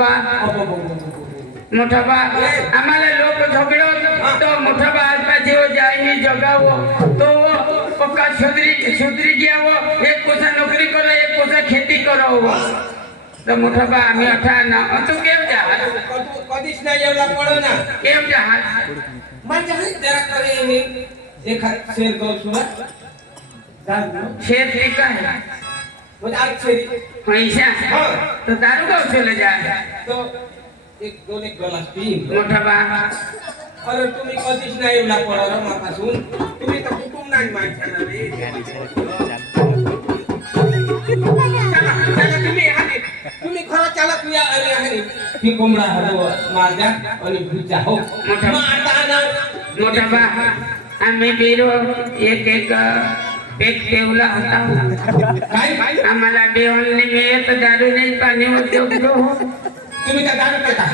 बा आम्हाला लोक झगडो तो मोठा बा आजपाचे हो जायनी जगावो तो पक्का सुधरी गया वो एक कोसा नोकरी करो एक कोसा खेती करो तो मोठा बा आम्ही अठा ना तू केम जहाज कधीच नाही एवढा पडो ना केम जहाज माझ्या जरा करे एखाद शेर गौसुला शेर ठीक आहे म्हणजे आज शेरी पैसा तो दारू का उचलले जा तो एक दोन एक ग्लास पी मोठा बा अरे तुम्ही कधीच नाही एवढा पडो मापासून तुम्ही तर कुटुंब नाही माहिती तुम्ही खरं चालत तुया अरे आहे की कोंबडा हरव माझ्या आणि भुजा हो मोठा बा आम्ही बिरो एक ठेवला होता काय आम्हाला बेवणने मिळत दारू नाही पाणी होते तुम्ही काय दारू पिता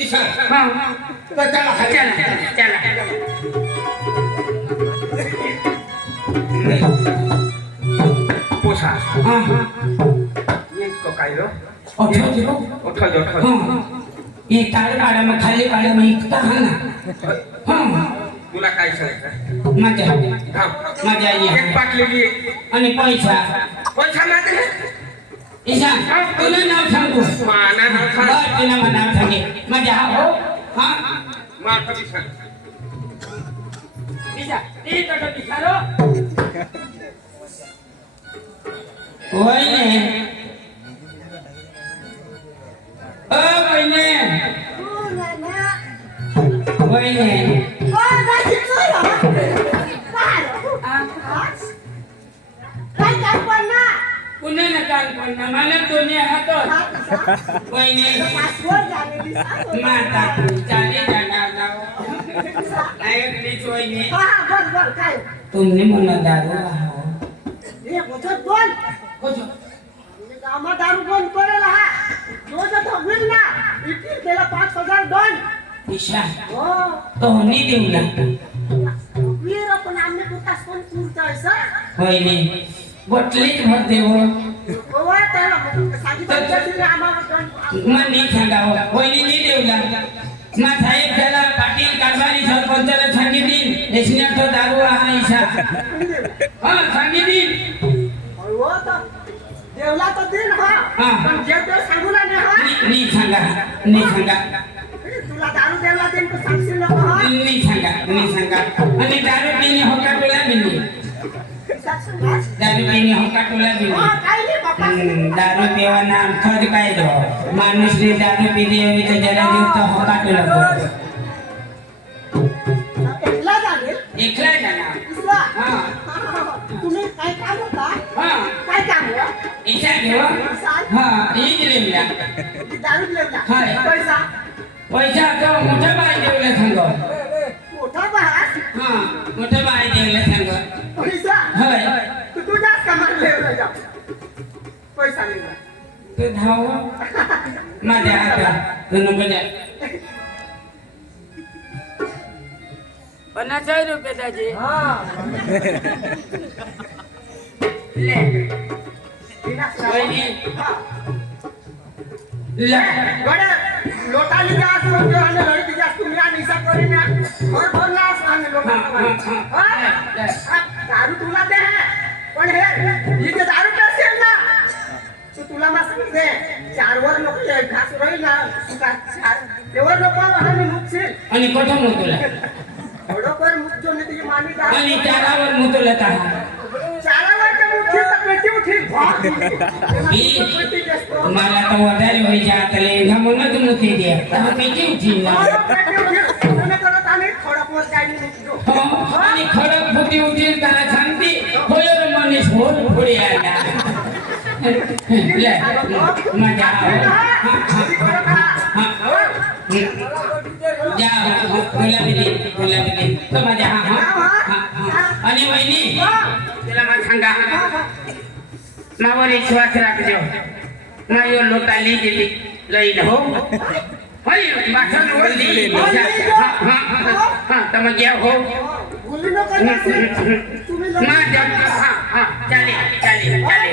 ईशा तर चला चला पोसा एक को कायरो ये काळे काळ्या मग खाली काळ्या मग इकता हा ना तुला काय सांगायचं माझ्या एक पाटलेली आणि पैसा मात्र ईशा तुला नाव सांगू माना नाव सांग तुला नाव सांगे माझ्या हो हा माफी सांग ईशा ती तो बिचारो वहिने ओ वहिने पुन्हा नकाल पडना मला दोन्ही हात वहिने माता चाली जाणार नायक वहिने तुमने म्हणा दारू दारू बंद करेल हा रोज होईल ना इथे त्याला 5000 दंड ईशा तो नाही देऊ लागतो वीर पण आम्ही कुठं कोण पुरतायचं वहिने बटलीच भर देव गोवा त्याला सांगितलं आम्हाला दंड मग नाही सांगावं वहिनी नाही देऊ लागला मा साहेब त्याला पाटील कारभारी सरपंचाला सांगितली एसण्याचा दारू हा इशा हा सांगितली हो तर देवला तर दिन हा हा. पण जे ते सांगू नाही हा नी सांगा नी सांगा तुला दारू देवला दिन तू सांगशील नको हा नी सांगा आणि दारू पिणे होका टोला बिनी दारू पिणे होका टोला बिनी काही नाही बाप्पा दारू पिवाना खर्च काय दो माणूस ने दारू पिली हवी तर जरा जीव तर होका टोला एकला जाईल एकला जाणार दुसरा हा तुम्ही काय काम होता हा काय काम हो इशा घेवा हा हीच लेमला दारू लेवला हाय. पैसा पैसा तो मोठा बाय देवला सांग मोठा बहास हा मोठा बाय देवला सांग पैसा होय तू तुझ्याच कामात लेवला जा पैसा लेवला तू धाव माझ्या हातात तू नको जा 50 रुपये दाजी ले वहिनी ले गड़े लोटाली जा तो जो हने लड़की जा तुम या निशा करी ना और बोलना हने लोटा दारू तुला दे है पण हे ये दारू कैसे ना तू तुला मस्त दे 4 वर नको ये घास रोई ना सुका 4 एवर नको हने मुक्षी आणि कोठं मुतुला बरोबर मुख जो नहीं मानी जा आणि चारावर मुतुला का 4 वर के मुक्षी तर पेटी उठी मला तर वडारे होई जातले घमनच मुती दे तर पेटी उठी ना पेटी उठी तुने करत आम्ही थोडा पोच काही नाही आणि खडक फुटी उठी त्याला सांगती होयर मनीष होत पुढे आला ले मजा जा गुलाबी दे तो मजा आणि वहिनी त्याला मला सांगा मावर विश्वास राखजो मायो लोटाली दिली लईन हो होय वासन ओली हा तम गया हो बोली नको ना तुम्ही मा जब हा चाले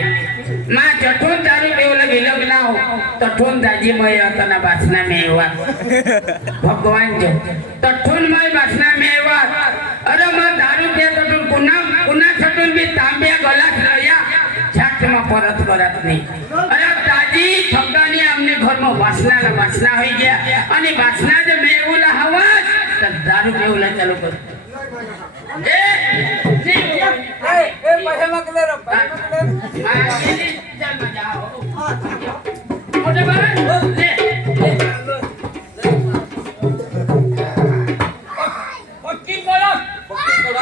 मा जठून दारू पिवलं गेलं लाव तठून दाजी मय असताना बासना मेवा भगवान जो तठून मय बासना मेवा अरे मग दारू पे तठून पुन्हा छटून मी तांब्या गलास लया छाट में परत करत नहीं अरे दादी ठगदानी हमने घर में वासना हो गया आणि वासना जो मेवला हवा तर दारू पिवला चालू कर पैसे मागले रे चल मजा मोठे बाबा ले पक्की बोलो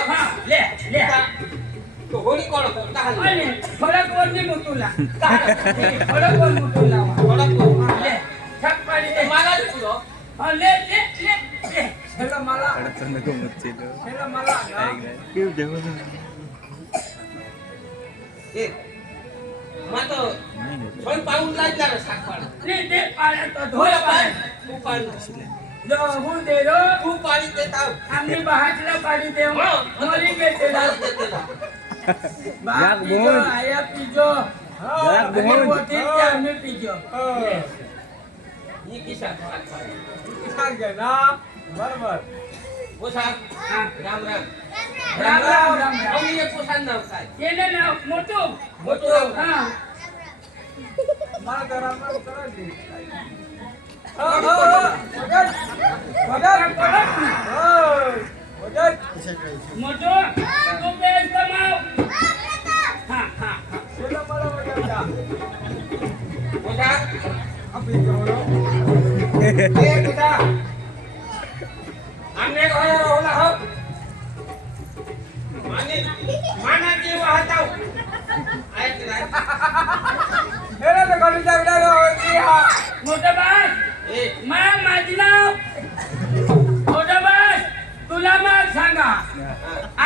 हां ले तो होली कोण आणि फरक वरती मुतुला फरक वर मुतुला फरक वर ले छक पाणी ते मला तुलो हां ले चला मला अडचण नको मच्छीलो चला मला क्यों देव मग तो पण पाऊस लागला रे साखर ते पाण्या तो धोय पाणी तू पाणी जो हूं दे रो तू पाणी देता आम्ही बहाटला पाणी देऊ मोली घेते जाग बोल. आया पिजो जाग बोल. होती ते आम्ही पिजो ही किसा सांग ना बरोबर वो साहब राम राम राम राम राम हम ये पोसान नाव काय येले ना मोटो मोटो हां मला तर राम करा दे मोटो तू बेस कमाव हां हां वो साहब ए बेटा हमने घर होला हो माना जीव हटाओ ऐक नाही हेला तर करून जागला होती हा मोठा बास ए मा माझी नाव मोठा बास तुला मग सांगा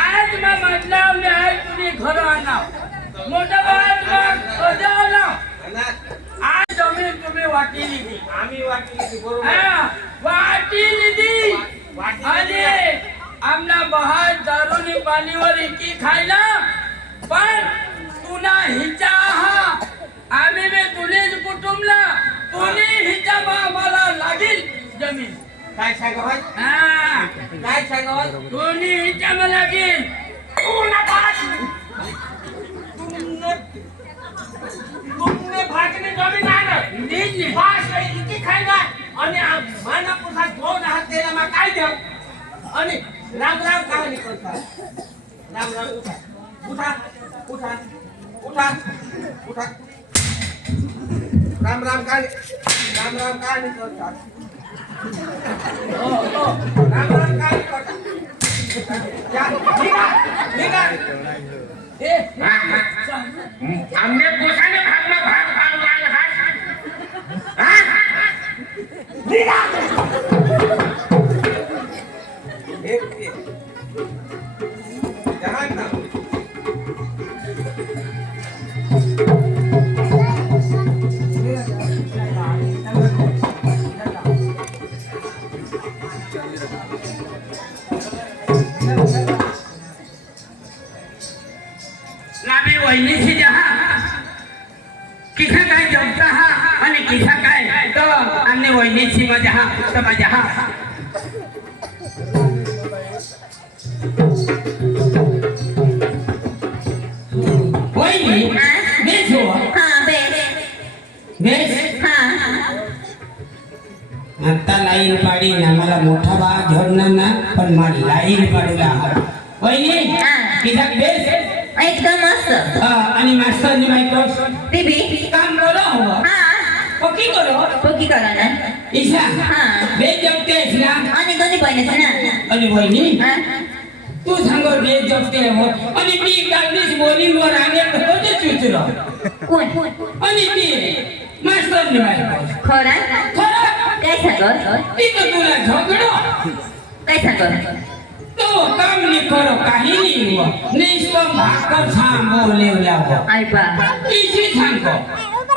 आज मा म्हटलं मी आज तुम्ही घर आणाव मोठा बास मग कधी आणाव अनाथ आज जमीन तुम्ही वाटली ती आम्ही वाटली बरोबर हा वाटली ती आणि आमना बहार दारूनी पाणीवर एकी खायला पण तुला हिचा हा आम्ही बे तुझेच कुटुंबला तुने हिचा मला लागेल जमीन काय सांग होय हा काय सांग होय दोन्ही हिच्याम लागेल तुमने भागने जमीन आलं नीट पास इतकी खायला आणि माना पुसा दोन हात दिला मग काय देऊ आणि राम राम कहाणी करता राम राम उठा उठा उठा उठा राम राम कहाणी करता राम राम कहाणी करता या निघा निघा हमने पूछा ने भाग में भाग भाग भाग जहाँ ना नाबी वहिनीशी जहा किसा काय जमता हा आणि किसा काय तो आमने वहिनीशी मजा हा तब जहा वहिनी बेस हो हाँ बेस बेस हाँ आता लाईन पाडी ना मला मोठा बा झोडणार ना पण मला लाईन पाडूला वहिनी हा. किसा बेस एकदम मस्त आणि मास्टरनी माहिती ती भी काम करो हो हाँ पक्की करो पोकी करा ना ईशा हाँ. बेस जमतेस ना आणि दोन्ही बहिणीच ना आणि वहिनी हाँ तू सांगो बेस जमते हो आणि मी गाडीच बोलिंगवर आले होते चुचरो कोण आणि ती मास्टरनी माहिती खरा खरं काय सांगत ती तर तुला झगडो काय सांगत तो काम नहीं करो काही नहीं हुआ निष्ठम भाकर सांगोले हो आई बा इसी सांगो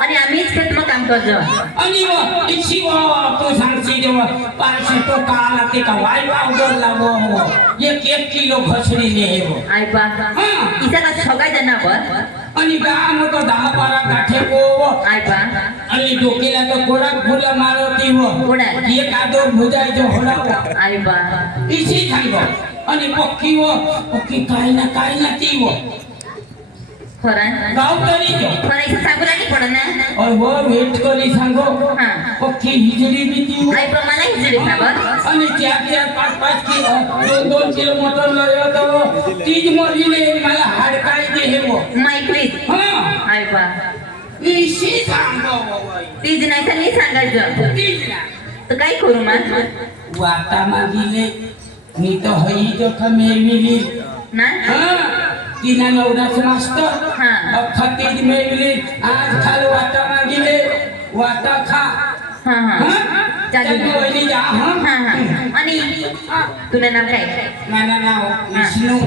आणि आम्हीच खेतમાં काम करतो आणि वो इसी वो तो सांगसी जो पाचशे तो काला ते का वाई पावडर लागो हो 1 किलो घसरी ले हो आई बा हाँ. इसा का सगळ्या जणांवर आणि गाम तो 10-12 गाठे को आई बा आणि डोकीला तो कोरा फुला मारती हो कोणा? ये कादो भुजाय जो होडा आई बा इसी सांगो आणि पक्की काय ना ती वो खरा गाव तरी जो खरा इसा सांगू लागली पडत ना और वो वेट करी सांगो हाँ. पक्की हिजडी भी ती वो आई प्रमाणे हिजडी सांगत आणि 4-5 किलो 2 किलोमीटर लयो तो तीज मरली मला हाडकाई दे हे वो मैत्री हां आई बा इशी सांगो वो तीज नाही तर मी सांगायचं तीज ना तर काय करू मग वाता मागिले मी तो हई जो खमे मिली ना हां तिना नवराच मास्टर हां. अख्खा तीज मिली आज खाल वाता मागिले वाता खा हां हां चालू चालू वहिनी जा हां हां हां आणि तुझं नाव काय माझं नाव विष्णू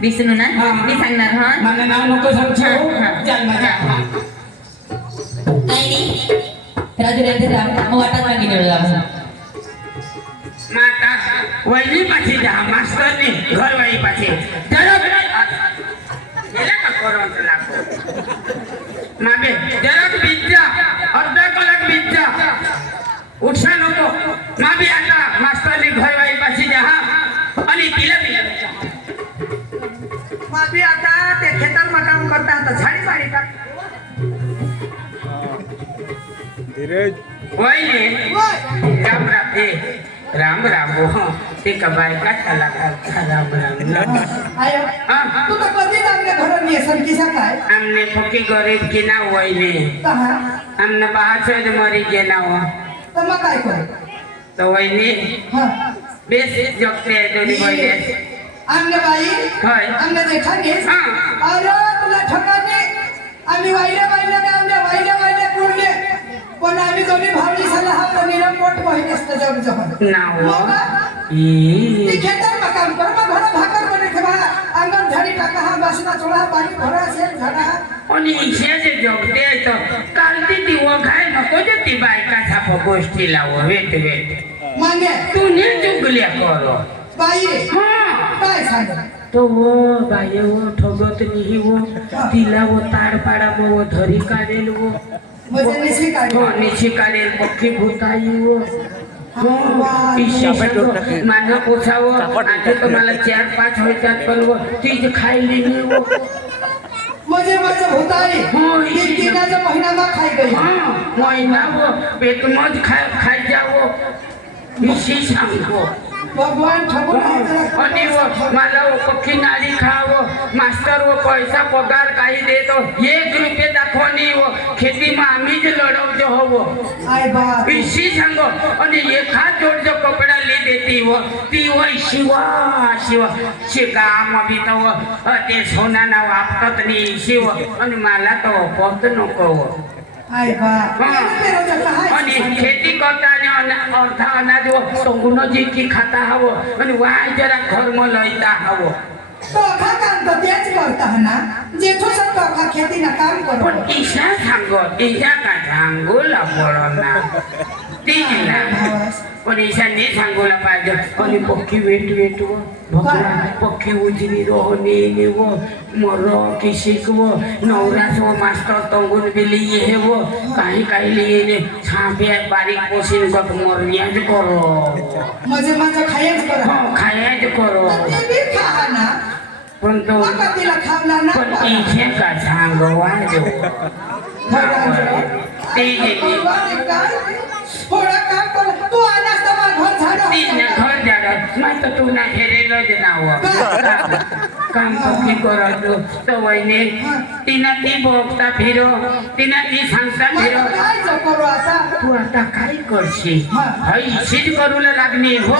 विष्णू ना हां. मी सांगणार हा माझं नाव नको सांगू हां, हां. चल माझ्या नाही राजू राजू मग वाटत मागितलं माता वहिनी पाछे जा मास्टर ने घर वाली पाछे जरा गेला का कोरोना लागो मागे जरा पिझ्झा अर्धा कलाक पिझ्झा उठसा नको मागे आता मास्टर ने घर वाली पाछे जा आणि तिला माझी आता ते खेतरमा काम करता आता झाडी पाडी टाक वहिनी राम राम हो ते कबाय का झाला राम राम आयो तू तर कधी आपल्या घरात येसन किसा काय हमने फुकी गरीब की ना वहिनी कहा हमने पाचोज मरी गेला हो तर मग काय करू तो वहिनी हा बेस जगते दोन्ही बहिणी आमने बाई होय. आमने देखा घेस हा. अरे तुला ठकाने आम्ही वाईले काय आमच्या वाईले कुडले पण आम्ही दोन्ही भावली साला हा तर निरंपोट बहीण असतं जग जहन नाव ती खेतर में काम कर मग घरा भाकर बने के बा अंगण झाड़ी टाका हा बसना चोळा पाणी भरा असेल झाडा आणि इथे जे जगते तो कालती ती वघाय नको जे ती बायका छाप गोष्टी लाव वेट मागे तू ने चुकल्या करो बाई हां काय सांग तो वो बाये वो ठगत नाही वो तिला वो ताड पाडा वो धरी काढेल वो म्हणजे निशी काय हो निशी काढेल पक्की भूताई वो माना पोसावं आता तर मला 4-5 होतात पण तीच खायली नाही वो. म्हणजे माझं भूताई हो, ती तिनाचा महिना खाई गई. महिना वो पेट मज खाय जावो इसी सांगो भगवान ठगून आणि मला पक्की नाली खावं मास्टर व पैसा पगार काही देतो 1 रुपये दाखवणी व खेतीमा आम्हीच लढवतो हवं आय बाप इसी सांगो आणि एखाद जोड जो कपडा ली देती व ती व शिवा शिवा शिकाम बी तो ते सोनाना वापरत नाही शिव आणि मला तो पत नको आय बाप आणि खेती करता आणि अर्धा अनाज तंगुन जी की खाता हवं आणि वाय जरा घर में लयता हवं टोखा काम तो तेच करता है ना जेठो सब टोखा खेती ना काम करो पण ईशा सांगो ईशा का सांगोला पडना तीच ना पण ईशाने सांगोला पाहिजे आणि पक्की वेट पक्की उजनी रोहनी वो मरो किसिक वो नवरास वो मास्टर तंगुन बिली ये वो काही लिए ने छापे बारीक पोसिन कत मरियाज करो मजे मजे खायच करो खायाज करो ते भी खा ना पण तो मका तिला खावला ना पण ईशा का सांगवा जो थोड़ा काम कर तू आना तमा घर झाड़ो तीन घर झाड़ो मैं तो तू ना हेरेलो ज ना हुआ काम पक्की करो तो वहीने तिना ती बोगता फिरो तिना ती सांगता फिरो काय जो करो आता तू आता काय करशी हई सीज करूला लागणी हो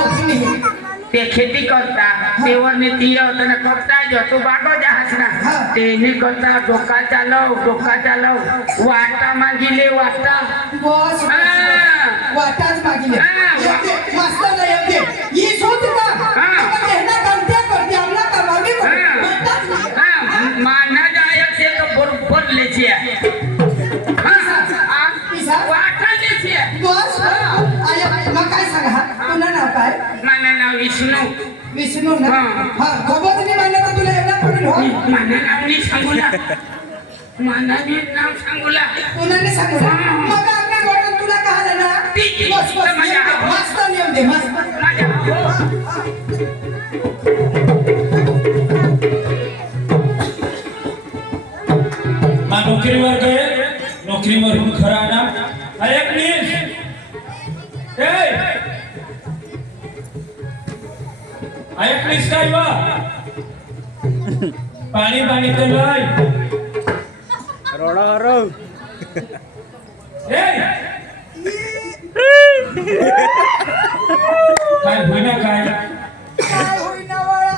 ते खेती करता तेवरने तिया होता करता जो तू बागो जहाज ना ते नहीं करता डोका चालव वाटा मागिले वाटा बॉस वाटाच मागिले मास्टर ले येते ये सोच का कहना करते करते हमला करवावे को माना जायक से तो बरोबर लेछे वाटा लेछे बॉस आया मकाय सांगा तुला ना काय माना नाव विष्णू ना हां खबर नाही मानला तर तुला एवढा पडेल हो माना नाव नाही सांगूला मानाने नाव सांगूला तुला नाही सांगू मग आपल्या वाटत तुला कहा ना बस मस्त नियम दे मस्त मा नोकरीवर गए नोकरीवरून खरा ना एक मिनिट एक मिनिट काय बा पाणी तर लय काय होईना काय काय होईना वाळा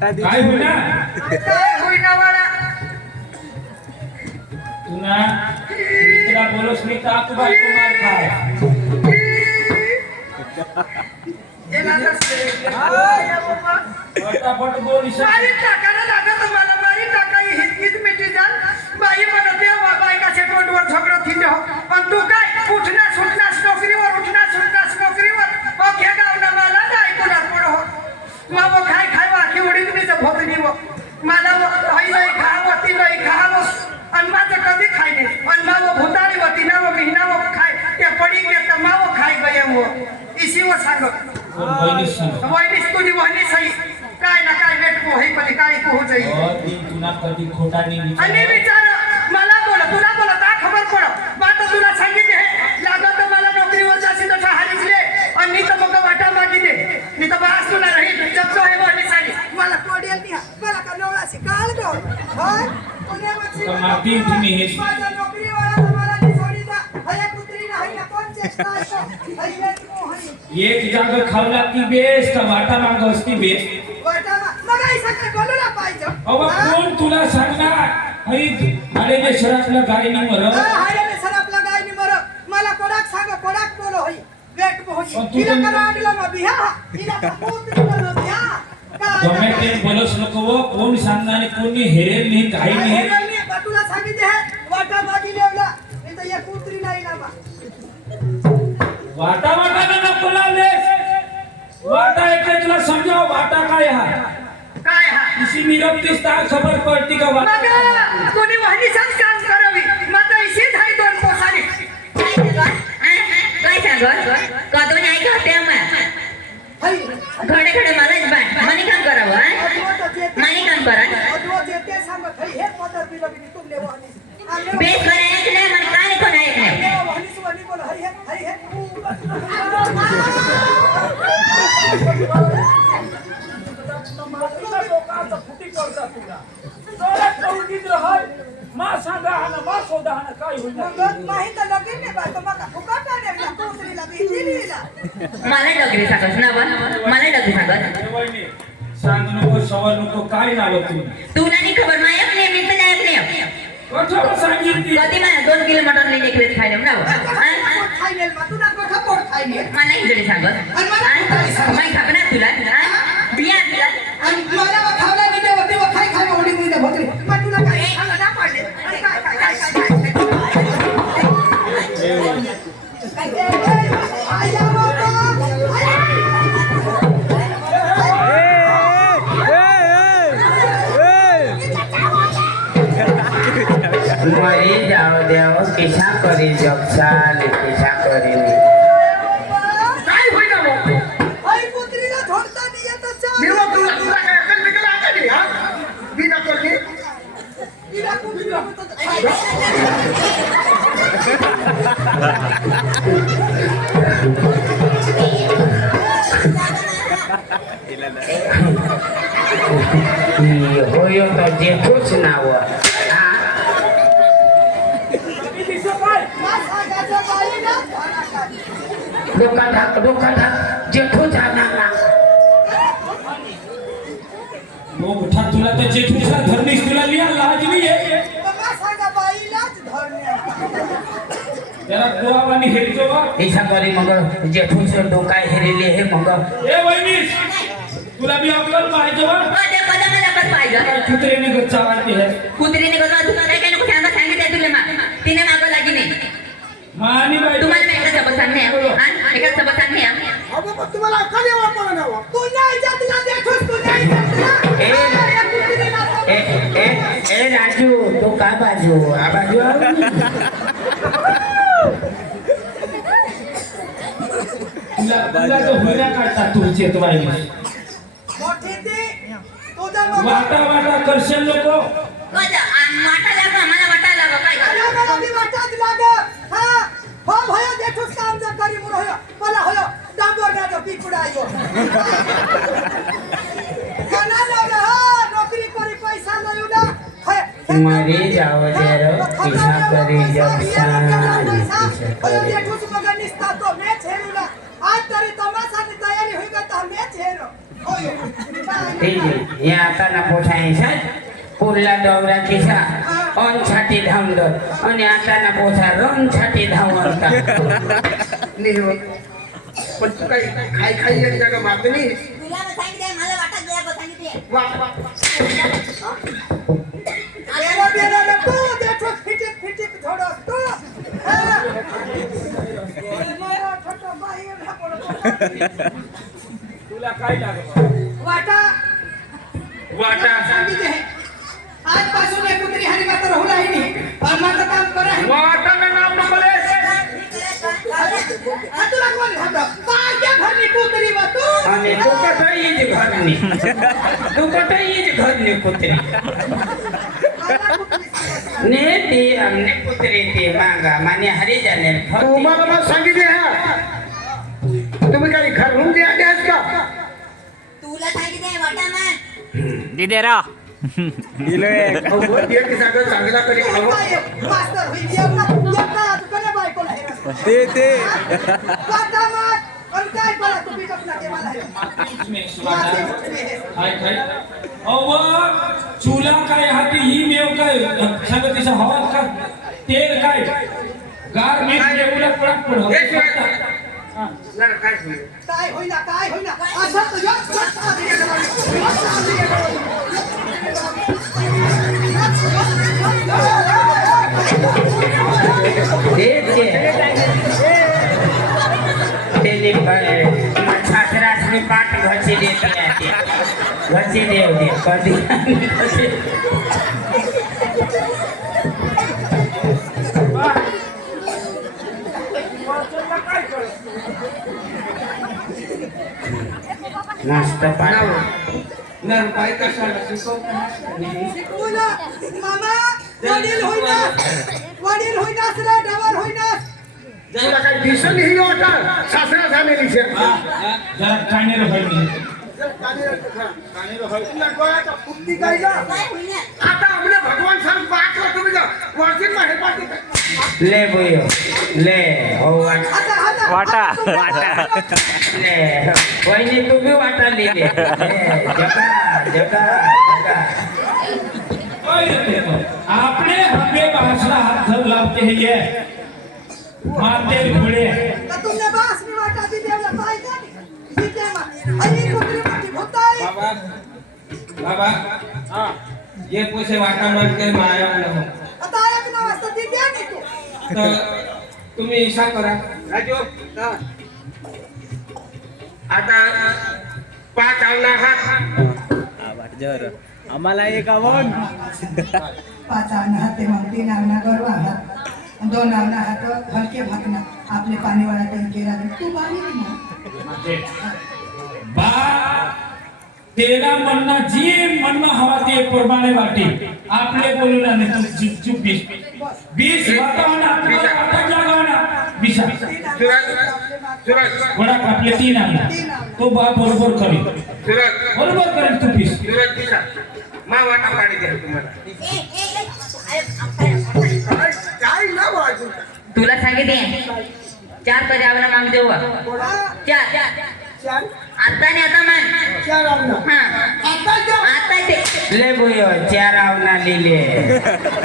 काय होईना काय होईना वाळा तुना इतना बोलस मी का तू बाई को मार खाय याला नसते हाय बाबा फटाफट बोल इशा मारी टाका ना दादा तुम्हाला मारी टाका हित मिटी जाल बाई म्हणते बाई का सेटवर झगडा थिंडे हो पण तू काय उठना सुटना नोकरीवर उठना सुटना नोकरीवर ओके गावना मला नाही कोणा पडो मा वो खाय वाकी उडीत मी भोगनी वो मला हई नाही खावं ती नाही खावं आणि माझं कधी खाय नाही आणि मा वो भूतारी होती ना वो महिना वो खाय ते पडी के तर मा वो खाय गये वो इसी वो सांग वहिनीस तुझी वहिनी सही काय ना काय वेट को हई पली काय को हो जाई तुना कधी खोटा नाही आणि विचार मला बोल तुला बोल का खबर पड बात तुला सांगितले हे लागत तर मला नोकरीवर जासी तर हारीच ले आणि नी तर मग वाटा मागी दे नी तर बास तुला रही जब तो है वहिनी साली मला तोडेल नी मला का नवळा शिकाल गो होय पुणे मच्छी माती तुम्ही हे माझा नोकरीवाला तुम्हाला नी सोडी दा हया कुत्री ना हया कोण चेष्टा आहे हई वेट को हई एक जागा खावला की बेस्ट वाटा मागस की बेस्ट वाटा मग ऐसा काय बोलला पाहिजे अहो कोण तुला सांगणार हई आलेले शरातला गाय नाही मर हायले सर आपला गाय नी मर मला कोडाक सांग कोडाक बोलो होई वेट को होई इला करा आडला मा बिहा इला कपूत बोलो बिहा गमे ते बोलस नको वो कोण सांगणार कोणी हेरेल नाही काही नाही तुला सांगितले हे वाटा मागी लेवला नाही तर या कुत्री नाही ना वाटा नको लावलेस वाटा एक तुला समजाव वाटा काय हा काय हा इसी निरपतीस ता खबर पडती का वाटा मग कोणी वाहनी सांग काम करावी मग इशीच हाय दोन पोसारी काय झालं घर कदो नाही का होते आम्हा घडे घडे मलाच बाय मनी काम करावं मनी काम करा बेस कर ऐक नाही मन काय कोण ऐक नाही मला डगरी सांगस ना बन मला डगरी सांगस सांग नको सवाल नको काय नाव तुला नाही खबर माय ऐकले मी तर नाही ऐकले कठोर सांगितली कधी मला 2 किलो मटन लिहिले एक वेळ खायला ना मला इंजरी सांगत माहिती खाणार तुला बिया बिया आणि मला खावला नाही ते होते खाय खाय ओढी मी भोकरी पण तुला काय सांगा ना पडले अरे मरी जाओ देव किसा करी जब साल किसा करी काय होईल मग आई पुत्रीला धोडता नाही येत मी मग तुला काय अक्कल बिकल आहे का नाही, हा बिना करते तिला पुत्रीला होयो तो जेठूच नाव डोका जेठूच नाव मोठा तुला तर जेठूचा धरणीस तुला लिहा लाज नाही आहे जरा गोवानी हेरतो बा ऐसा करी मग जेठूच डोका हेरेले हे मग ए वहिनी तुला भी अक्कल पाहिजे बा मध्ये मध्ये मला पण पाहिजे कुत्रेने गच्चा वाटते है कुत्रीने कसं तुला काय नको सांगा सांगितलं तुला मा तिने मागं लागी नाही मानी बाई तुम्हाला मी एका सबक सांगणे आणि एका सबक सांगणे अगं मग तुम्हाला कधी वापरलं ना तू नाही जात ना देखोस तू नाही जात ए राजू तो का बाजू आ बाजू तुला तो हुऱ्या काढतात तुमचे तो बाई मोठी ती तुझा वाटा करशन लोक माझा वाटा लागा मला वाटा लागा काय मला बी वाटत लागे हा हो भयो देखोस काम जा करी मुर होयो मला होयो डांबर ना तो पिकुडायो कना लावला हा नोकरी करी पैसा लयू ना मरी जाओ देरो किसा करी जब साल देखोस मगर निस्ता तो मॅच हेरूला आज तरी तमाशाची तयारी होई गई तो मॅच हेरो ठीक या आता ना पोछायचा पुरला डोंगरा किसा ऑन छाती धावलो आणि आता ना पोछा रन छाती धावता नाही हो. पण तू काही खाई एक जागा मारते नाही तुला सांगितलं मला वाटा द्या सांगितले बेरा बेरा ना तू देखो फिटिक थोडं तू मला छोटा बाहेर ना पडतो तुला काय लागत वाटा सांगितले आजपासून एक कुत्री हरी मात्र राहू नाही पण माझं काम करा वाटा में नाम न बोले तुला कोण घातलं माझ्या घरी कुत्री बा तू आणि तू घरनी कुत्री ने ते हमने कुत्री ते मांगा माने हरी जाने तुम्हाला मग सांगितले हा तुम्ही काही घरून द्या द्यास का तुला सांगितले वाटा ना दिदेरा एक जागा चांगला कधी खावं मास्तर होई जेवना तुला बायकोला हे ते वाटा मग और काय बोला तू पिकअप ना के मला चूला काय हाती ही मेव काय सांगत तिचा हवा का तेल काय गार मीठ जेवढा पडत पडत हे शिवाय जरा काय होईल काय होईना असं तर छात्रासनी पाठ घसी देते घसी देव दे कधी काय करत मस्त पाठ ना काय कशाला शिकवता शिकवू ना मामा वडील होईनास रे डवर होईनास तुला काय दिसून ही होता सासरा झालेली जरा कानेर व्हायली आता आपले भगवान सर बात हो तुम्ही वरती माहे पाठी ले बोयो ले हो वाटा ले वहिनी तू भी वाटा ले ले जगा जगा जगा आपने हमें भाषा हाथ धर लावते हैं ये मारते घोड़े तर तुमने बास मी वाटा दी देवला पाहिजे ठीक आहे मग आई कुत्री मोठी भोताई बाबा हाँ ये पैसे वाटा मारते माया न आता आया की वाजता दी द्या की तू तर तुम्ही इशा करा राजू आता 5 आवना हा आम्हाला एक आवड 5 आवना हात ते मग 3 आवना गरवा हात 2 आवना हात हलके भागना आपले पाणी वाळा केला तू पाणी ना बा तेरा म्हणना जी म्हणना हवा ते प्रमाणे वाटी आपले बोलू ना तू चुप 20 वाटावना वाटा जागवना 20 सुरज घोडा कापले 3 आणला तो बा बरोबर करेल सुरज बरोबर करेल तू 20 सुरज दिसा मा वाटा पाडी द्या तुम्हाला काय ना वाजू तुला सांगितले 4 तरी आवला माग देऊ 4 आता नाही आता मान 4 आवना आता ते ले बोयो 4 आवना लिले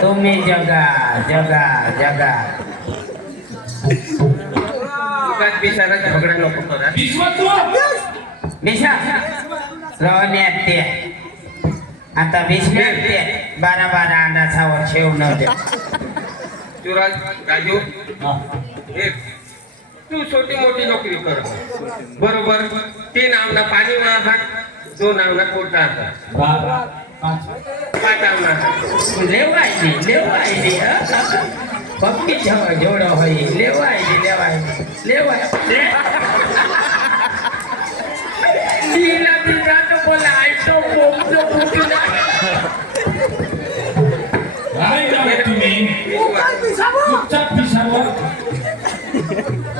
तुम्ही जगा जगा जगा उगाच बिचारा झगडा नको करा विश्वास बिशा रवण्यात ते आता बिस्मिल ते 12 अंडाचा शेव न दे सुरज राजू एक तू छोटी मोठी नोकरी कर बरोबर 3 आवना पाणी वाहत 2 आवना कोटा हातात 5 आवना लेवायची पक्की जोडो होई लेवायची बोला आयतो काय झालं तुम्ही काय पिसाबो चुपचाप पिसावं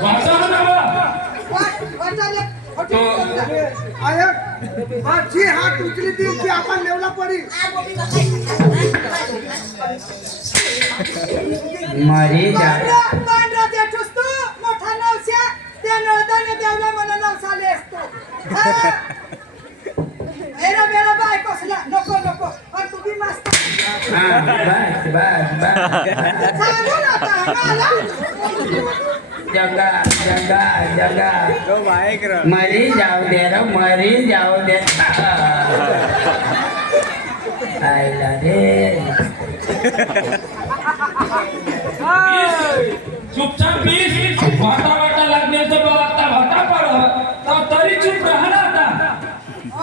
वाचा ना वाटाले तो माझी हात उचली ती की आपण लेवला पडी मरी जा पांढरा देठोस तू मोठा नवस्या त्या नळदाने देवला मला नवसाले असतो एरा बेरा बाय कसला नको और तू भी मस्त बस चालू ना आता मला जगा मरी जाऊ दे आईला रे चुपचाप पीस वाटा लागण्याचं बघता भाता पड तरी चुप राहा ना आता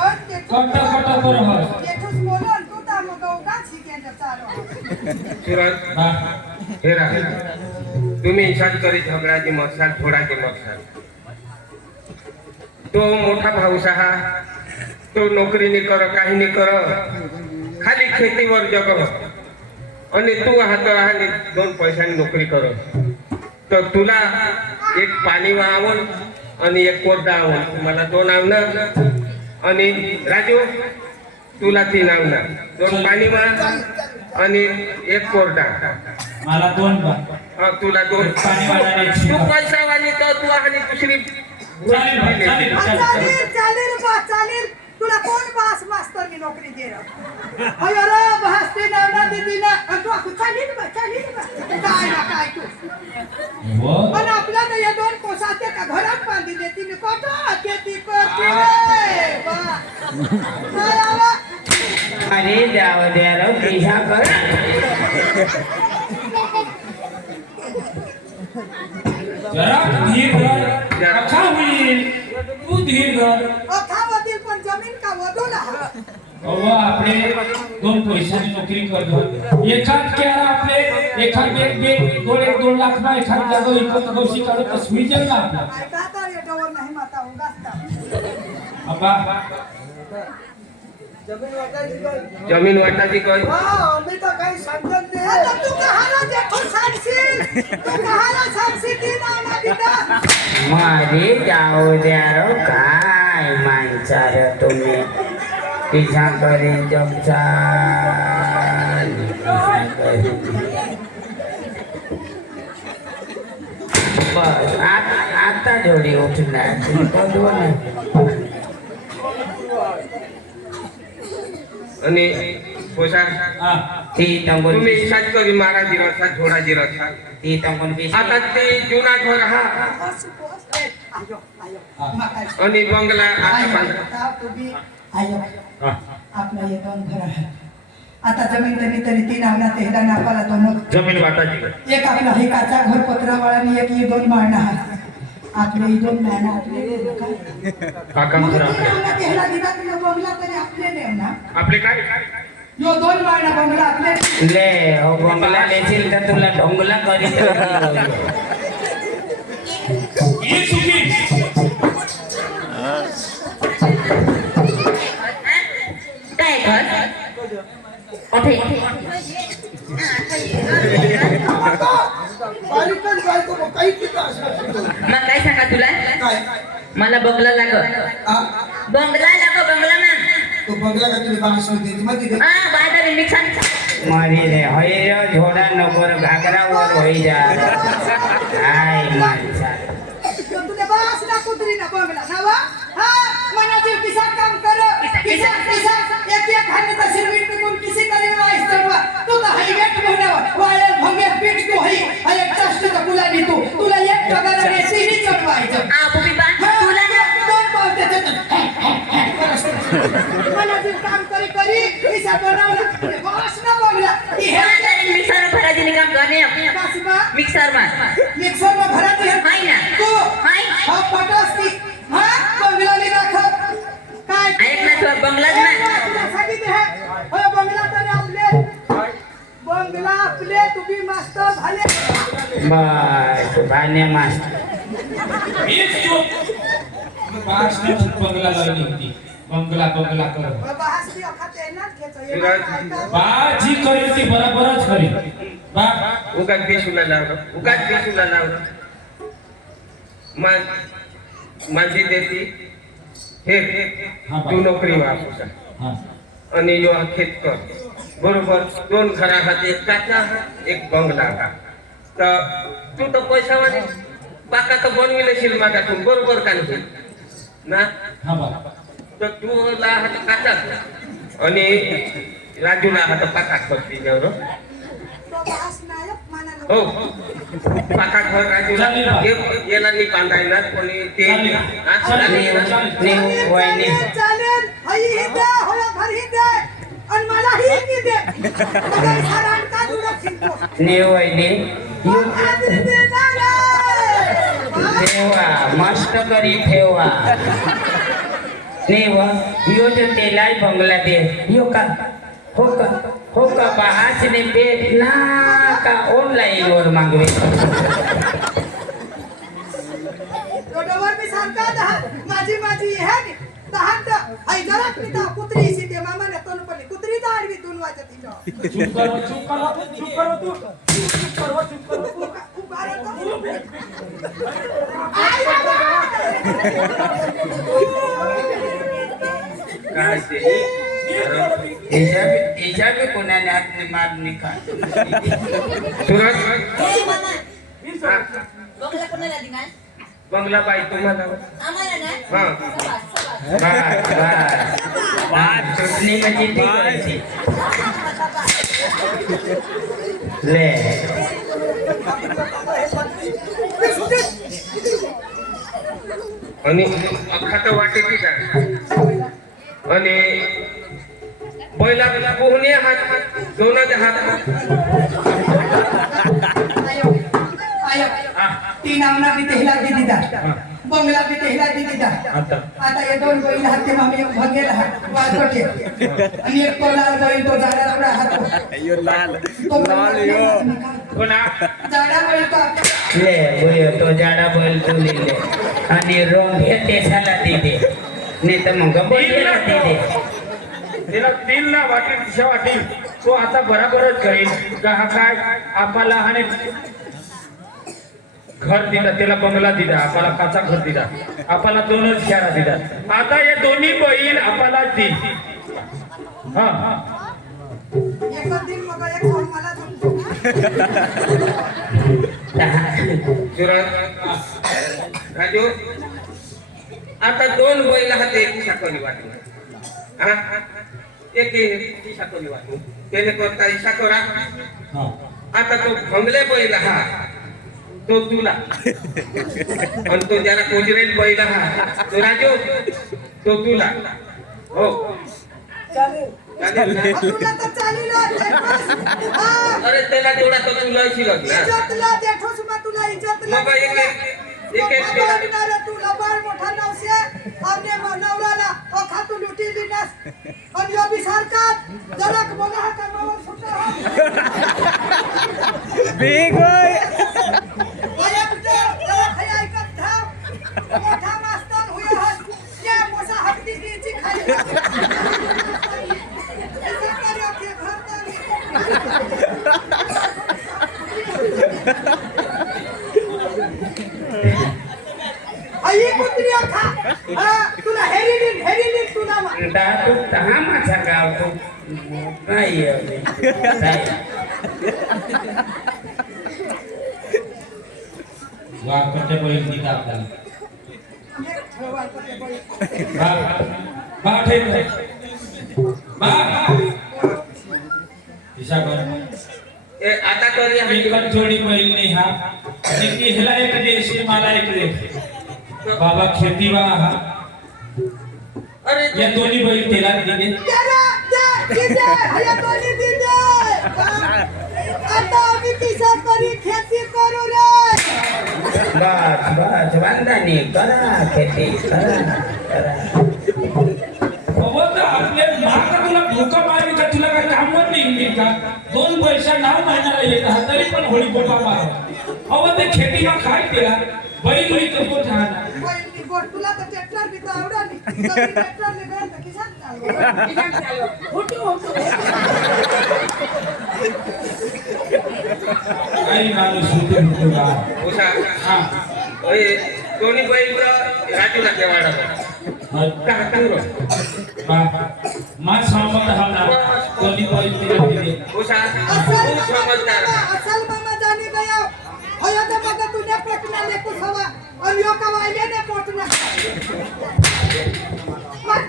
और कट कर देठोस बोलो तू ता मग उगा शिकेंद्र चालू सुरज हे राहा तुम्ही इशाद करी झगडाची मसाल थोडाची मसाल तो मोठा भाऊस हा तो नोकरी नाही कर काही नाही कर खाली खेतीवर जग आणि तू हात आणि 2 पैशांनी नोकरी कर तर तुला एक पाणी वाहवण आणि एक कोरडा आवण मला 2 आवणं आणि राजू तुला 3 आवणं 2 पाणी वाह आणि 1 कोरडा मला 2 तुला 2 पाणी वाढायला तू पैसा वाणी तर तू आणि दुसरी चालेल तुला कोण बास मास्तर की नोकरी दे रहा अरे रे बहसते नवना दीदी ना तू आखू चालेल बा काय ना काय तू पण आपल्या तर या 2 कोसाते का घरात बांधी देती मी कोटा खेती करते बा काय आवा मरी जाऊ दे रो पिशा कर जरा धीर धर अच्छा होईल तू धीर धर अखावतील पण जमीन का वधूला अहो આપણે दोन पैशाची नोकरी करतो एखाद केरा आपले एखाद एक 2 लाख ना एखाद जागा विकत गोष्टी काढत तर सुईजेल ना आपला ऐका तर याच्यावर नाही माता उगाच अबा जमीन वाटाची काय मी तर काही समजत नाही आता तू कहाला देखो सांगशील तू कहाला सांगशील की नाना दिदा मारे जाऊ द्या रो काय माणसार तुम्ही पिझा करे जमचा बस आता जोडी उठणार बघू ना आणि पोशाख हा ती तंगून तुम्ही इशाच करी मारा दिरसा झोडा दिरसा ती तंगून बीस आता ते जुना घर हा आयो आयो आणि बंगला आता बांधला आता तुम्ही आयो हा आपलं हे दोन घर आहे आता जमीन तरी 3 आवला तेहला नापाला तो मग जमीन वाटाची एक आपला हे काचा घर पत्रावाळानी एक ही 2 माळणा आहे आपले ही 2 माळणा आपले काका मग खरा 3 आवला तेहला दिला तुला बंगला तरी आपले नाही ना आपले काय यो 2 माळणा बंगला आपले ले हो बंगला लेशील तर तुला ढोंगला करीत ये सुखी काय कर ओठे बारीकच बायको मग काही किती असं मग काय सांगा तुला काय मला बंगला लाग हा बंगला ना तो बंगला का तुला बांस होती माहिती का हा बाहेर मिक्स मारी रे होय झोडा नगर घागरावर होई जा काय माणसा तुला बास ना कुत्री ना बंगला नावा हा मना जीव किसा काम कर किसा एक खाने का सिरमिट पे कोण किसी करे वाइस तरवा तू तो हाई वेट बनावा वाले भंगे पीठ तू हाई हाई एक चष्ट का कुला नी तू तुला एक टगर रे सीनी चढवायचं आ बुबी बा तुला ना दोन पावते मना जीव काम करी किसा बनवला बास ना बंगला ती हे मिक्सर फराजी काम करने बास बा मिक्सर में मिक्सर में भराती है हाय ना तू हाय हा पटास की हा बंगला ली राख काय ऐक ना तू बंगलाच ना सांगितले आहे होय बंगला तरी आपले बंगला आपले तुम्ही मास्टर झाले बस भान्या मास्टर हीच चूक पाच दिवस बंगला लागली होती बंगला कर बाबा हसली खाते ना घ्यायचं बाजी करेल ती बरोबरच करेल बा उगाच बेशुला लावलं माझी देती हे तू नोकरी वापसा हा आणि यो खेत कर बरोबर 2 घरा हात एक काचा एक बंगला का तर तू तर पैशावाली बाका तर बनविलेशील मागातून बरोबर का नाही ना हा बा तर तू ला हात काचा आणि राजूला हात पाका करते जेवढं बाबा हसनायक मानाला हो पाका घर राजूला याला नाही बांधायला कोणी ते हा? नेऊ वहिनी चालेल हाई ही दे होया घर ही दे आणि मला ही की दे मग सारा का दुरा खिंतो नेऊ वहिनी आदरी दे ना रे ठेवा मस्त करी ठेवा नेवा यो जो तेलाई बंगला दे यो का हो का बाहर ने पेट ना का ऑनलाइन और मांगवे रोडवर मी सारखा माझी है नी दहात आई जरा पिता कुत्री सी ते मामा ने तोन पली कुत्री दाडवी तून वाजत हिनो चुप करो तू काय ते ऐसा भी कोणाने हात मार निकाल सुरज बंगला कोणाला दिना बंगला बाई तुम्हाला आम्हाला ना हा बस सुटणी म्हणजे ती करायची ले आणि अख्खा तर वाटेची काय आणि बैला पोहणे हात दोनाचे हात आयो 3 आवना भी तेहला दी दीदा बंगला भी तेहला दी दीदा आता आता हे दोन बैल हात ते मामी एक भगेल हात वाजवते आणि एक तो लाल बैल तो जाडा एवढा हात कोणा जाडा बैल तो ले बोयो तो जाडा बैल तो लिहिले आणि रोंगे ते साला दिले नाही तर मग बोलले दिले तिला 3 ला वाटेल दिशा वाटेल तो आता बराबरच करेल का हा काय आपला आणि घर दिला त्याला बंगला दिला आपला काचा घर दिला आपला 2च शाळा दिला आता हे दोन्ही बैल आपला दिल हा एक दिन मग एक फोन मला जमतो राजू आता 2 बैल हात एक शाकोनी वाटू एक शाकोनी वाटू त्याने करता शाकोरा आता तो भंगले बैल हा तो तुला आणि तो ज्याला कोजरेल बैल हा तो राजू तो तुला हो चालेल ना? तुला तर चालील अरे त्याला तेवढा तो तुला शिकत ना इज्जतला देठोस मग तुला इज्जतला मग एक तुला बाळ मोठा नवसे आपल्या नवऱ्याला ओखा तू लुटी दिनास आणि यो बी सरकार जरा बोला हा कामावर सुटा बिग बॉय ओया कुठे जरा खाय ऐकत थांब मोठा मास्तर होय हस या मोसा हक्ती द्यायची खाली आई कुत्री खा तुला हेरी तुला तू तहा माझा गाव तू नाही वाकटे बैल दिला आपल्याला बा ठेव बा दिशा कर आता तरी एकच जोडी बैल नाही हा आणि ह्याला एक देशी मला एक दे बाबा खेती वा हा अरे या दोन्ही बैल त्याला दिले आता आम्ही पिसा करी खेती करू रे बस बस वांदानी करा खेती करा बाबा तर आपल्या माका तुला भोका मारली का तुला काय कामवर नाही का 2 पैसा नाव महिन्याला येत हा तरी पण होळी भोका मार अहो ते खेतीला काय केला बैल होई तर कोण राहणार पहिली गोट तुला तर ट्रॅक्टर बी तर आवडा नाही ट्रॅक्टर ने गए तर किसान चालू काही माणूस होतो का उषा हा ओए दोन्ही बैल तर राजूला केवाडा मा सहमत हा ना दोन्ही बैल दिले उषा असल तू समजदार असल मामा जाने गया होया तो मग तुझ्या पटना ले कुछ हवा और यो कवायले ने पोटना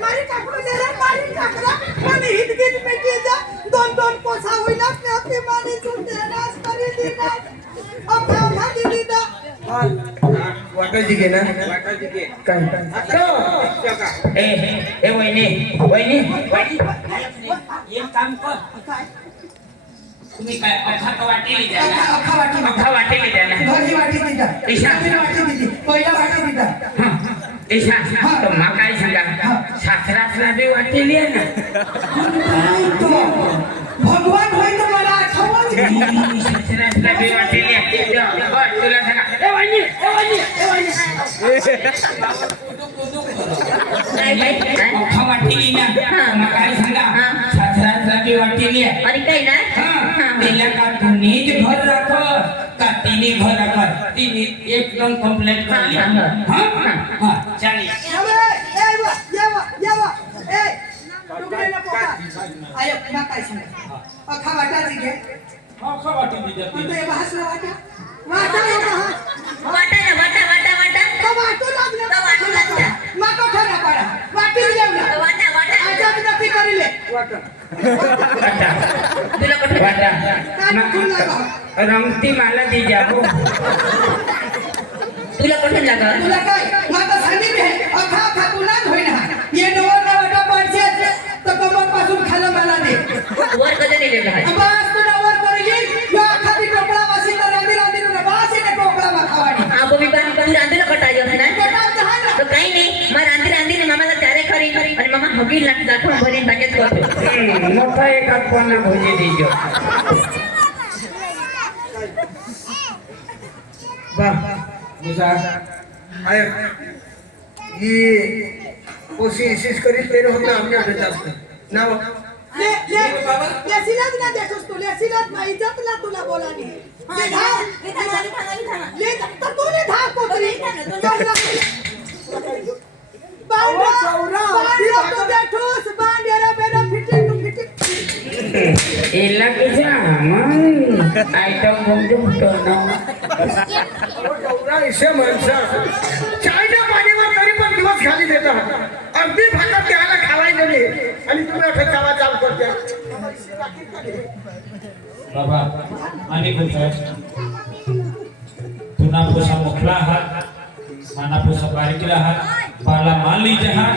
मारी टाकलो ने रे मारी टाकला आणि हितगीत मिटी जा 2 पोसा होईना ने होती मानी चुटे नाश करी दिना अखा दिली दा वाटायची घे ना वाटायची घे ए ए वहिनी एक काम कर तुम्ही काय अखा वाटेली द्या अख्खा वाटी अख्खा वाटेली द्याला घरची वाटी दिला ईशा. वाटी दिली पहिला वाटी दिला ईशा तर मा काय सांगा सासरासला बी वाटेली आहे ना भगवान होय तर मला आठवण सासरासला बी वाटेली आहे बरं, तुला सांगा ए वहिनी अख्खा वाटेली ना मग काय सांगा सासरासला बी वाटेली आहे आणि काही ना तिला का तुम्हीच घर राखत का तिने घर राखत तिने एकदम कंप्लेंट करली चालेल ए टुकडेला पोटा आय ना काय सांगा अख्खा वाटाची घे अखा वाटी दिली पण ते भासला वाटा वाटा वाटा ना वाटा तो वाटू लागला तो वाटू लागला. माको ठरा पाडा वाटी जेवला वाटा आजा विनंती करिले तुला कुठे वाटा काय तू लागा रंगती मला दी जाबो तुला कुठे लागा तुला काय माता सांगितले अख्खा अख्खा तुलाच होईना ये नवर वाटा पाडचे तर कमर पासून खाला मला दे वर कधी दिलेलं आहे बस तू नवर करली या अख्खा ती टोपला वासी तर रांदी ना वासी ने टोपला खावाडी आबो मी पण रांधेला कटायो है ना कटाव जहान तो काही नाही मग रांधी रांधीने मामाला चारे खरी आणि मामा हगी दाखवून भरीन बागेत करतो मोठा एक आपण भोजी देजो मुसा आय ये कोशी इशिश करीत तेरे होता हमने अडे जास्त ना लेसिलाच ना देखोस तू लेसिलाच ना इज्जतला तुला बोलानी ले तर तू ले धाव कोतरी बांड्या देखोस बांड्याला बेना फिटे तू फिटे एला किसा मन आइटम बंद करना गौरा इसे माणसा चायना पाणीवर तरी पण दिवस खाली देतात अगदी भागात घ्यायला खावाय गेले आणि तुम्ही अठा चावा चाल करते बाबा आणि बोलतोय तुना पोसा मोकला आहात माना पोसा बारीकीला आहात बाला मान लीजिए आहात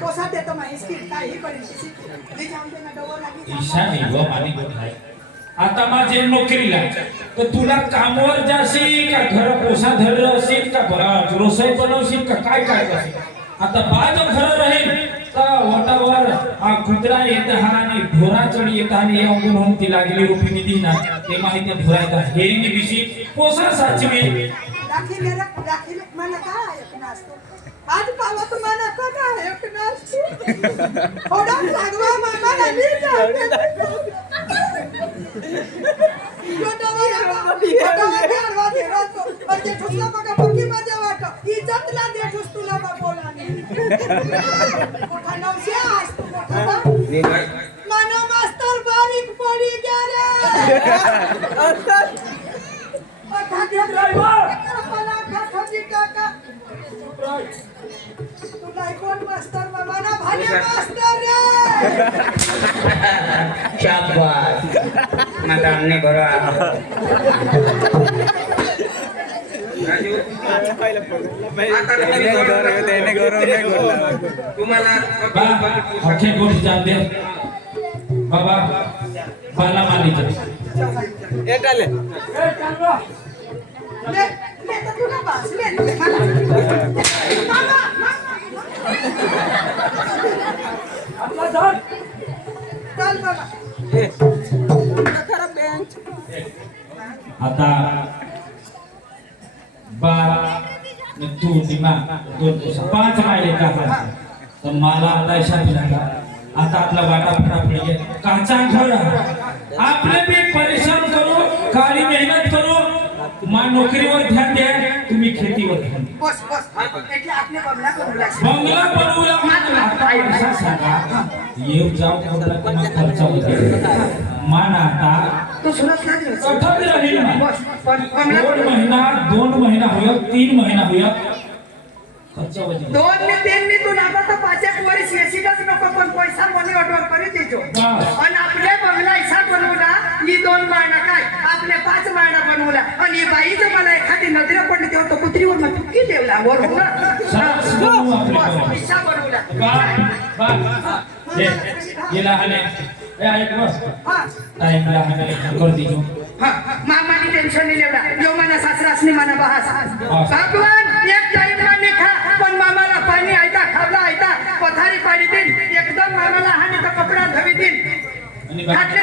कोसा देतो मा इसकी काही परिस्थिती ले जाऊन दे ना डोर लागी ईशा नाही व मानी गोठ आहे आता माझे नोकरीला तर तुला कामावर जाशील का घर पोसा धरलं असेल का रोसई बनवशील का काय काय करशील आता बाज घर राहील तर वटावर हा कुत्रा येत हा आणि ढोरा चढ येत आणि अंगून होऊन ती लागली रुपीने दिना ते माहिती ढोरायचा हेरिंग विषयी पोसा साचवी दाखिले मला काय ऐकणं असतो आज पावा तुम्हाला काय ऐकणं असतो थोडा लागवा मला मानो मास्तर बारीक पडी तुला कोण मास्तर मामा भाले मास्तर रे शाबाश माझा अन्य बरो तुम्हाला अक्षय गोष्ट जानते बाबा बाला मालिक एटाले ले तर तुला बस ले मामा आपला जाऊन चल बाबा आता बा तू निमा दोन दिवस 5 मायले का तर मला आता हिसाब झाला आता आपला वाटा फटाफट काचा घर आपले भी परिश्रम करू काळी मेहनत करू मा नोकरीवर ध्यान द्या तुम्ही खेतीवर ध्यान द्या बस बस એટલે आपले बंगला करू लागले बंगला बनवला आता पैसा सांगा येऊ जाऊ आपला किती खर्च होते मान आता तो सुनत नाही कठोर राहील ना बस पण बंगला 2 महिना होया 3 महिना होया खर्च होते 2 ने 3 ने तू नाता तर 5 वर्ष येशीलच नको पण पैसा मनी ऑर्डर करी देजो आणि आपले बंगला ऐसा बनवला ही 2 महिना काय आपले 5 महिना बनवला आणि बाईचं मला एखादी नजर पडली तेव्हा तो कुत्रीवर मग चुकी देवला वर पैसा बनवला ये लहाने ऐक बस हा टाइम लहाने कर दीजो हा मामानी टेन्शन नाही लेवला यो मला सासरासनी मला बहास भगवान एक टाइम माने खा पण मामाला पाणी आयता खावला आयता पथारी पाडी दिन एकदम मामाला हानी तो कपडा धवी दिन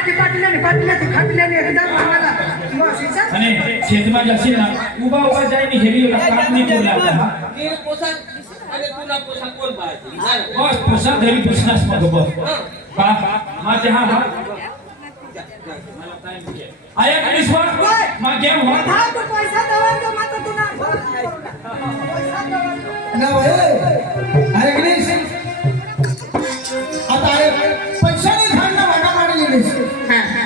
खाटल्याने एकदम मामाला बस इसा आणि शेतमा जाशील ना उभा उभा जाईन हेली काम नाही केला आता ते पोसा आणि तुला पोसा कोण पाहिजे बस पोसा घरी बिझनेस मग बस बा माझे हा आया कनिष्वर मा गेम हो हा तो पैसा दवर तो माता तुना पैसा दवर ना अरे गणेश आता अरे पैसा नाही खाणं वाटा मारली गणेश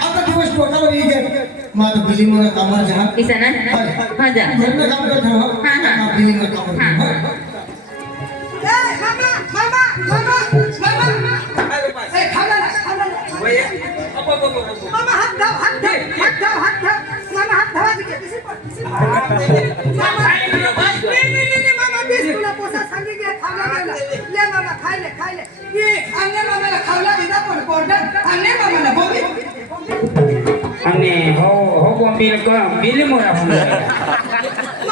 आता दिवस टोटावर येईल माझं बिलिंग मला कामावर जा इसा ना हा जा घरनं काम करत हो हा. बिलिंग काम ए मामा ए खाला मामा हात धाव मामा हात धावा दे किसी मामा नाही मामा बीस तुला पोसा सांगी घे खावला गेला ले मामा खाय ले ये अन्य मामाला खावला दिदा पण कोर्डन अन्य मामाला बोंबी અને હો બોમ્બી કો બિલી મોરા બોમ્બી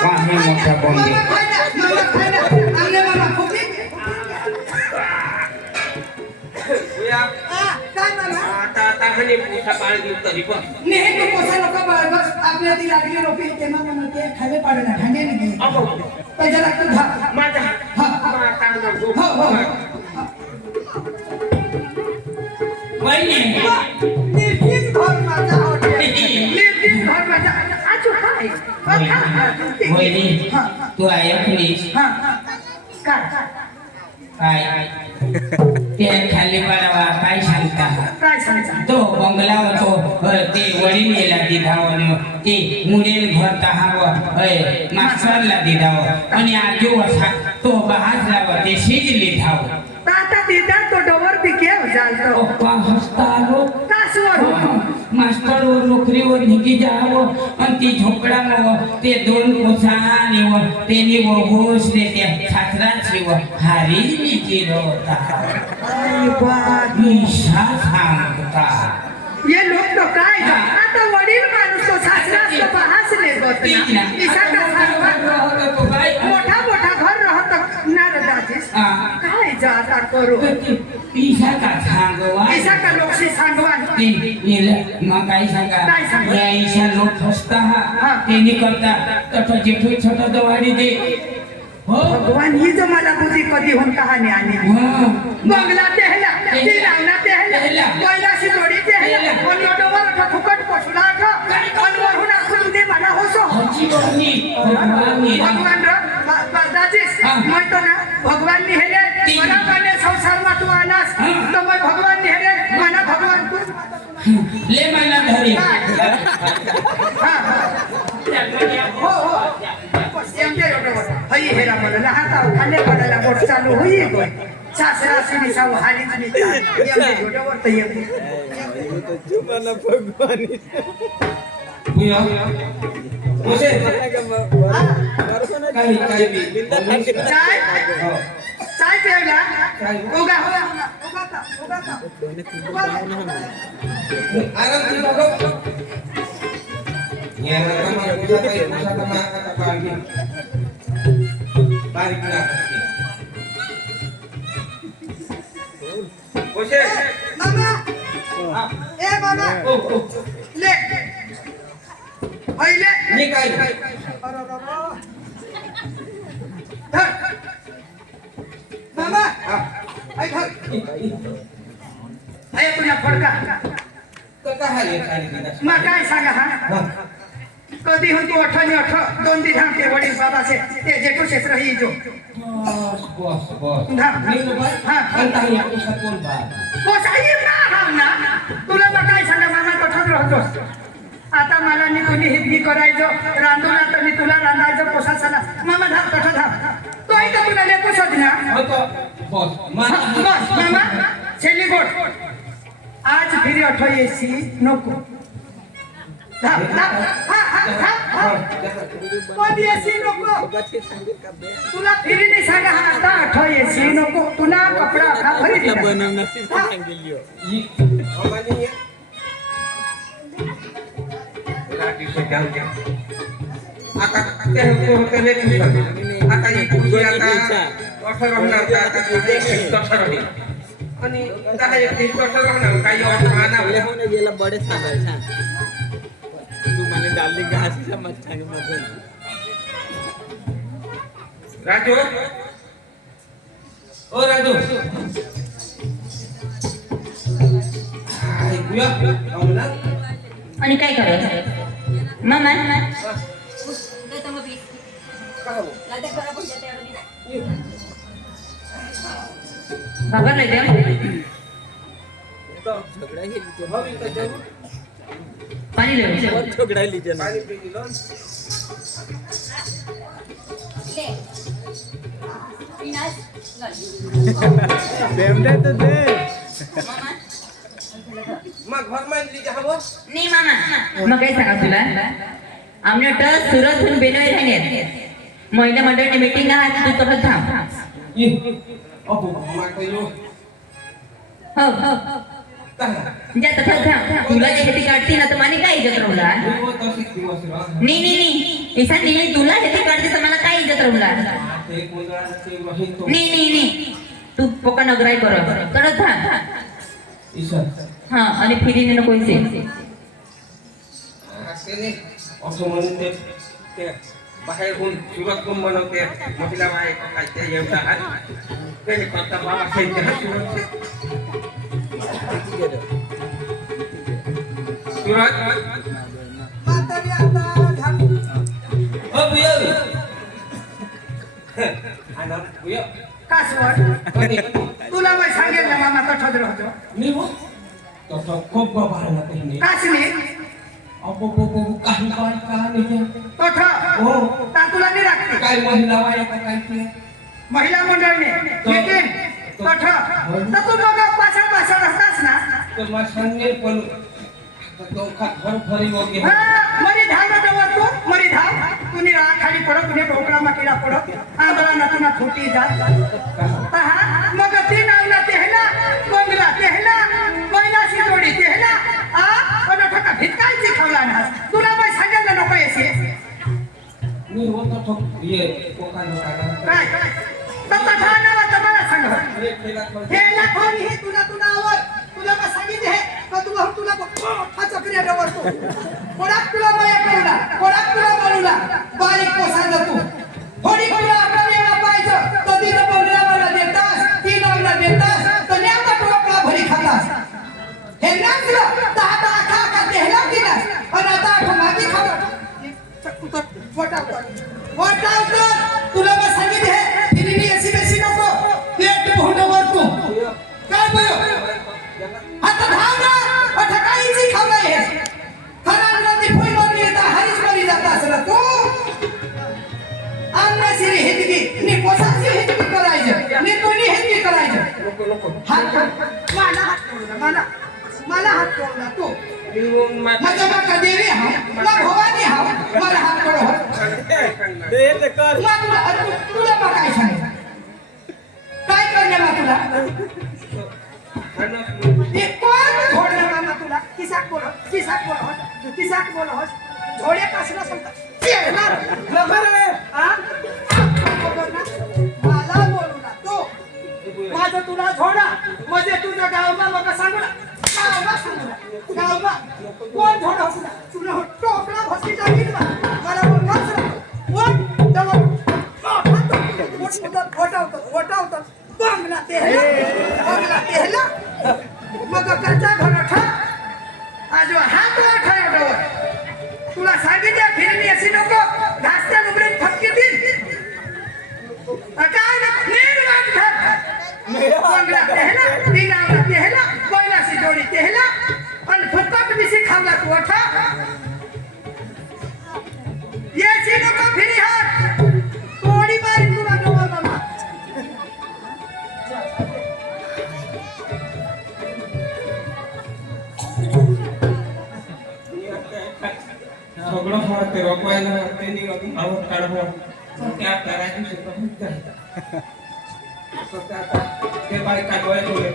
વાહ મોટા બોમ્બી मामा खाय ना अन्य मामा खूप कोसा पाळ देऊ तरी पण नेहे तो कोसा लोक बस आपल्या ती लागली लोके तेव्हा म्हणते खाली पाडला ठाणे नाही अहो त्याच्या लागतं धा माझा माता नको हो हो वहिनी निर्जीत घर माझा हॉटेल निर्जीत घर माझा आजू काय वहिनी तू ऐकलीस काय ते खाली पडावा काय सांगता काय सांगता तो बंगला होतो ते वडील गेला दिधावन ते मुडेल घर तहाव मास्तरला दिधाव आणि आजू असा तो बहाजला ते शिजली धाव आता तिथे तो डोवर पिके जालतो पप्पा हसतालो तासवर मास्टर वर नोकरीवर निघी जावं आणि ती झोपडामुळं ते दोन कोसाने व तेनी व घोषले त्या छात्राची व हारी केलं होता ईशा सांगता ये लोक तो काय आता वडील माणूस तो सासरा तो बहासले गोतना मोठा मोठा घर राहत नारदाचीस काय जाता करू ईशा का सांगवा ऐसा का लोकशी सांगवा मग काय सांगा काय सांगा? या ईशा लोक हसता हा. तेनी करता तठ जेठू छोटा दवाडी दे हो भगवान ही जो मला बुद्धी कधी होऊन कहाणी आली बंगला तेहला ती रावणा तेहला कैलाशी जोडी तेहला आणि ओडवर फुकट पोसला आणि वरून आखून दे मला होसो भगवान दाजीस म्हणतो ना भगवान निहेले मला पाने संसार मा तू आलास तर मग भगवान निहेले मला भगवान तू ले मला धरी हो हो एमजे ओडवर हई हेरा मला लहाता खाल्ले पडायला बोट चालू होई गो सासरा सिनी साव हालीच निघता एमजे ओडवर तर येते चाय चाय प्यायला उगा हो उगाता कोशे मामा ए मामा ले पहिले मी काय धर मामा ऐक धर ऐ पुन्हा फडका मग काय सांगा हा कधी हो तू अठ्ठाने अठ दोन दी धाम के वडील बाबा से ते जेठो क्षेत्र ही जो तुला मग काय सांगा मामा कठोर राहतो आता मला मी कोणी हितगी करायचो रांधूला तर मी तुला रांधायचो पोसासाला मामा धाव कठोर धाव तो आहे का तुला लेको शोधना बस मामा छेली गोट आज फिरी अठो येसी नको धाव धाव हा कोण येसी नको तुला फिरी नाही सांगा हा आता अठो येसी नको तुला कपडा खा भरी आता ते होते लेखी आता ही कुर्सी आता अठरा होणार का आता अठरा होईल आणि दहा एक दिवस अठरा होणार काही अठरा गेला बडे सांगायचा तू म्हणे डाली घास मत सांग मग राजू ओ राजू आणि काय करायचं मामा घाबरलाय त्या झगडा गेली पाणी लिहून झगडा लिहिते ना बेमडे तो दे मग घर मांडली का हवं नाही मामा मग काय सांगा तुला आमने टस सुरतहून बेनवे राहण्यात महिला मंडळाची मीटिंग आहे तू तसंच थांब हो ज्या तसंच थांब तुला जे हेती काढती ना तर माने काय इज्जत राहूला नाही ऐसा नाही तुला हेती काढते तर मला काय इज्जत राहूला नाही तू पोका नगराय बरोबर कडत थांब हा आणि फिरीने नको इथे असं म्हणून ते बाहेरहून सुरतहून बनवते महिला बाहेर काय ते एवढा हात त्याने करता बाबा खायचे हा सुरत म्हातारी आता झाप- कासवड तुला मग सांगेल ना मामा कठोद राहतो मी हो तो खूप बाबा आहे ना त्यांनी कासनी अबो काही काय का नाही कठ हो ता तुला नाही लागते काय महिला बाया का काय ते महिला मंडळने लेकिन कठ तर तू मग पासळ असतास ना तर मग सांगेल पण तो घर भरी वगैरे हा, मरी धाव ना डवर तू मरी धाव तुनी खाली पडत तुने ढोकळा माकीला पडत आंधळा ना तुना फुटी जात हा मग ती नावला तेहला बंगला तेहला महिलाशी जोडी तेहला आ पण ठका भिटकायची खावला ना तुला मग सांगेल ना नको येसे मी होतो तो ये कोका काय तत्ता ठाणावा तुम्हाला सांग हे लाखोनी हे तुला आवड तुला का सांगितले हे का तुला हा चक्रिया डवर तू कोणाक तुला माया करूला कोणाक तुला बनवला बारीक कोसा जातो थोडी तुला अकल येणा पाहिजे तो तिला बंगला मला देतास ती नावला देतास तर नेमका टोपला भरी खातास हे नाचलं तर आता आखा देहला दिलास आणि आता आखा मागे खावा वटावतर तुला मग सांगितले हे फिरीनी अशी बेसी नको पेट भोंडवर तू काय बोल आता धाव ना अठकाईची खावला हे खरान राती फुल मारली येता हरीच मारी जाता असला तू आमना सिरी हिंदगी नी पोसाची हिंदगी करायचं नी कोणी हिंदगी करायचं हात मला हात तोडला तू माझ्या माका देवी हा मा भवानी हा मला हात तोड तुला मग काय सांगायचं काय करणार मग तुला हे कोण झोडलं मामा तुला किसाक बोल होस झोडे कसला सांगता येणार लगर रे हा मला बोलू ना तू माझं तुला झोडा म्हणजे तुझं गावमा मग सांगू ना गावमा कोण झोडा तुला टोकला भस्ती टाकील मला बोल कोण जवळ वटावतो बंगला तेहला मग कच्चा घर ठा आज हात वाठा एवढं तुला सांगितले फिरणी अशी नको घासत्या लुगडे फटके देईल काय ना निर्वाट घर बंगला तेहला दिनावला तेहला बैलाशी जोडी तेहला आणि फुकट बिशी खावला तू अठा याची नको फिरी हात तोडी मारी तुला डोळा मामा सगळं फळ ते रोखवायला त्यांनी आवड काढवं त्या करायची सुद्धा ते बाय काढवाय बोले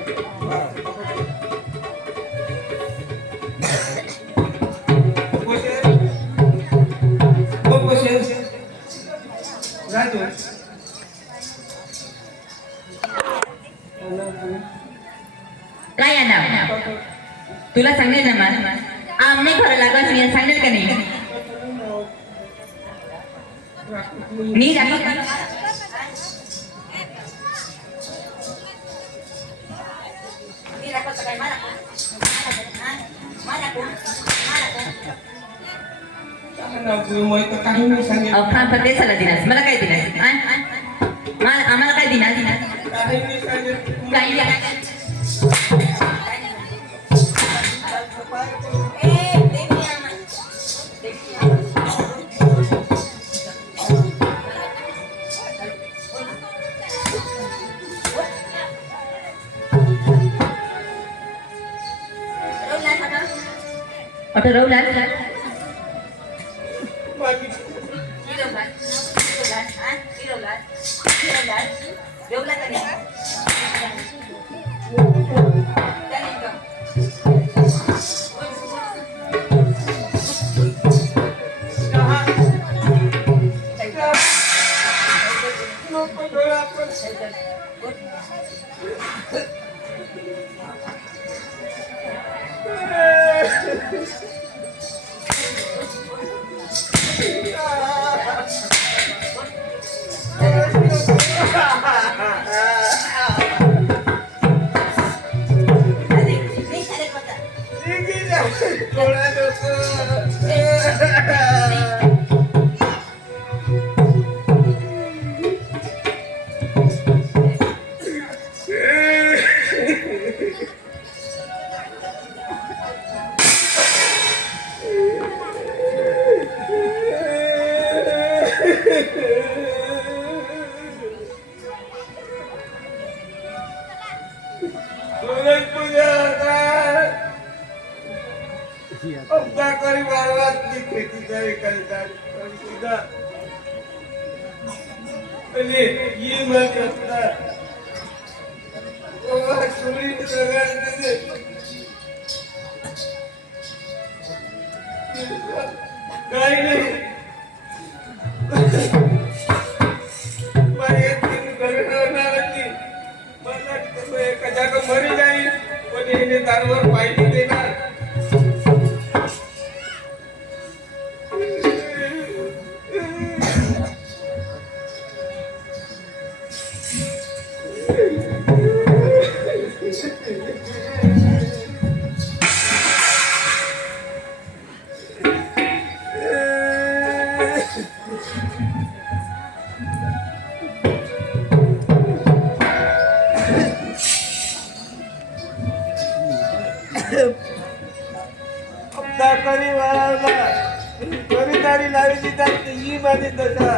राजू काय येणार तुला सांगेल ना मला आम्ही घर लागत नाही सांगेल का नाही मी काही नाही सांगेल अफान फतेह सला दिनास मला काय दिनास आम्हाला काय दिनास काही नाही सांगेल काही आता रवलाल काही नाही एका जागा मरी जाईल पण हिने दारवर पाहिजे देणार करी वाळवला कवितारी लावी देतात ही माझी दशा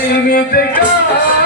I need the God.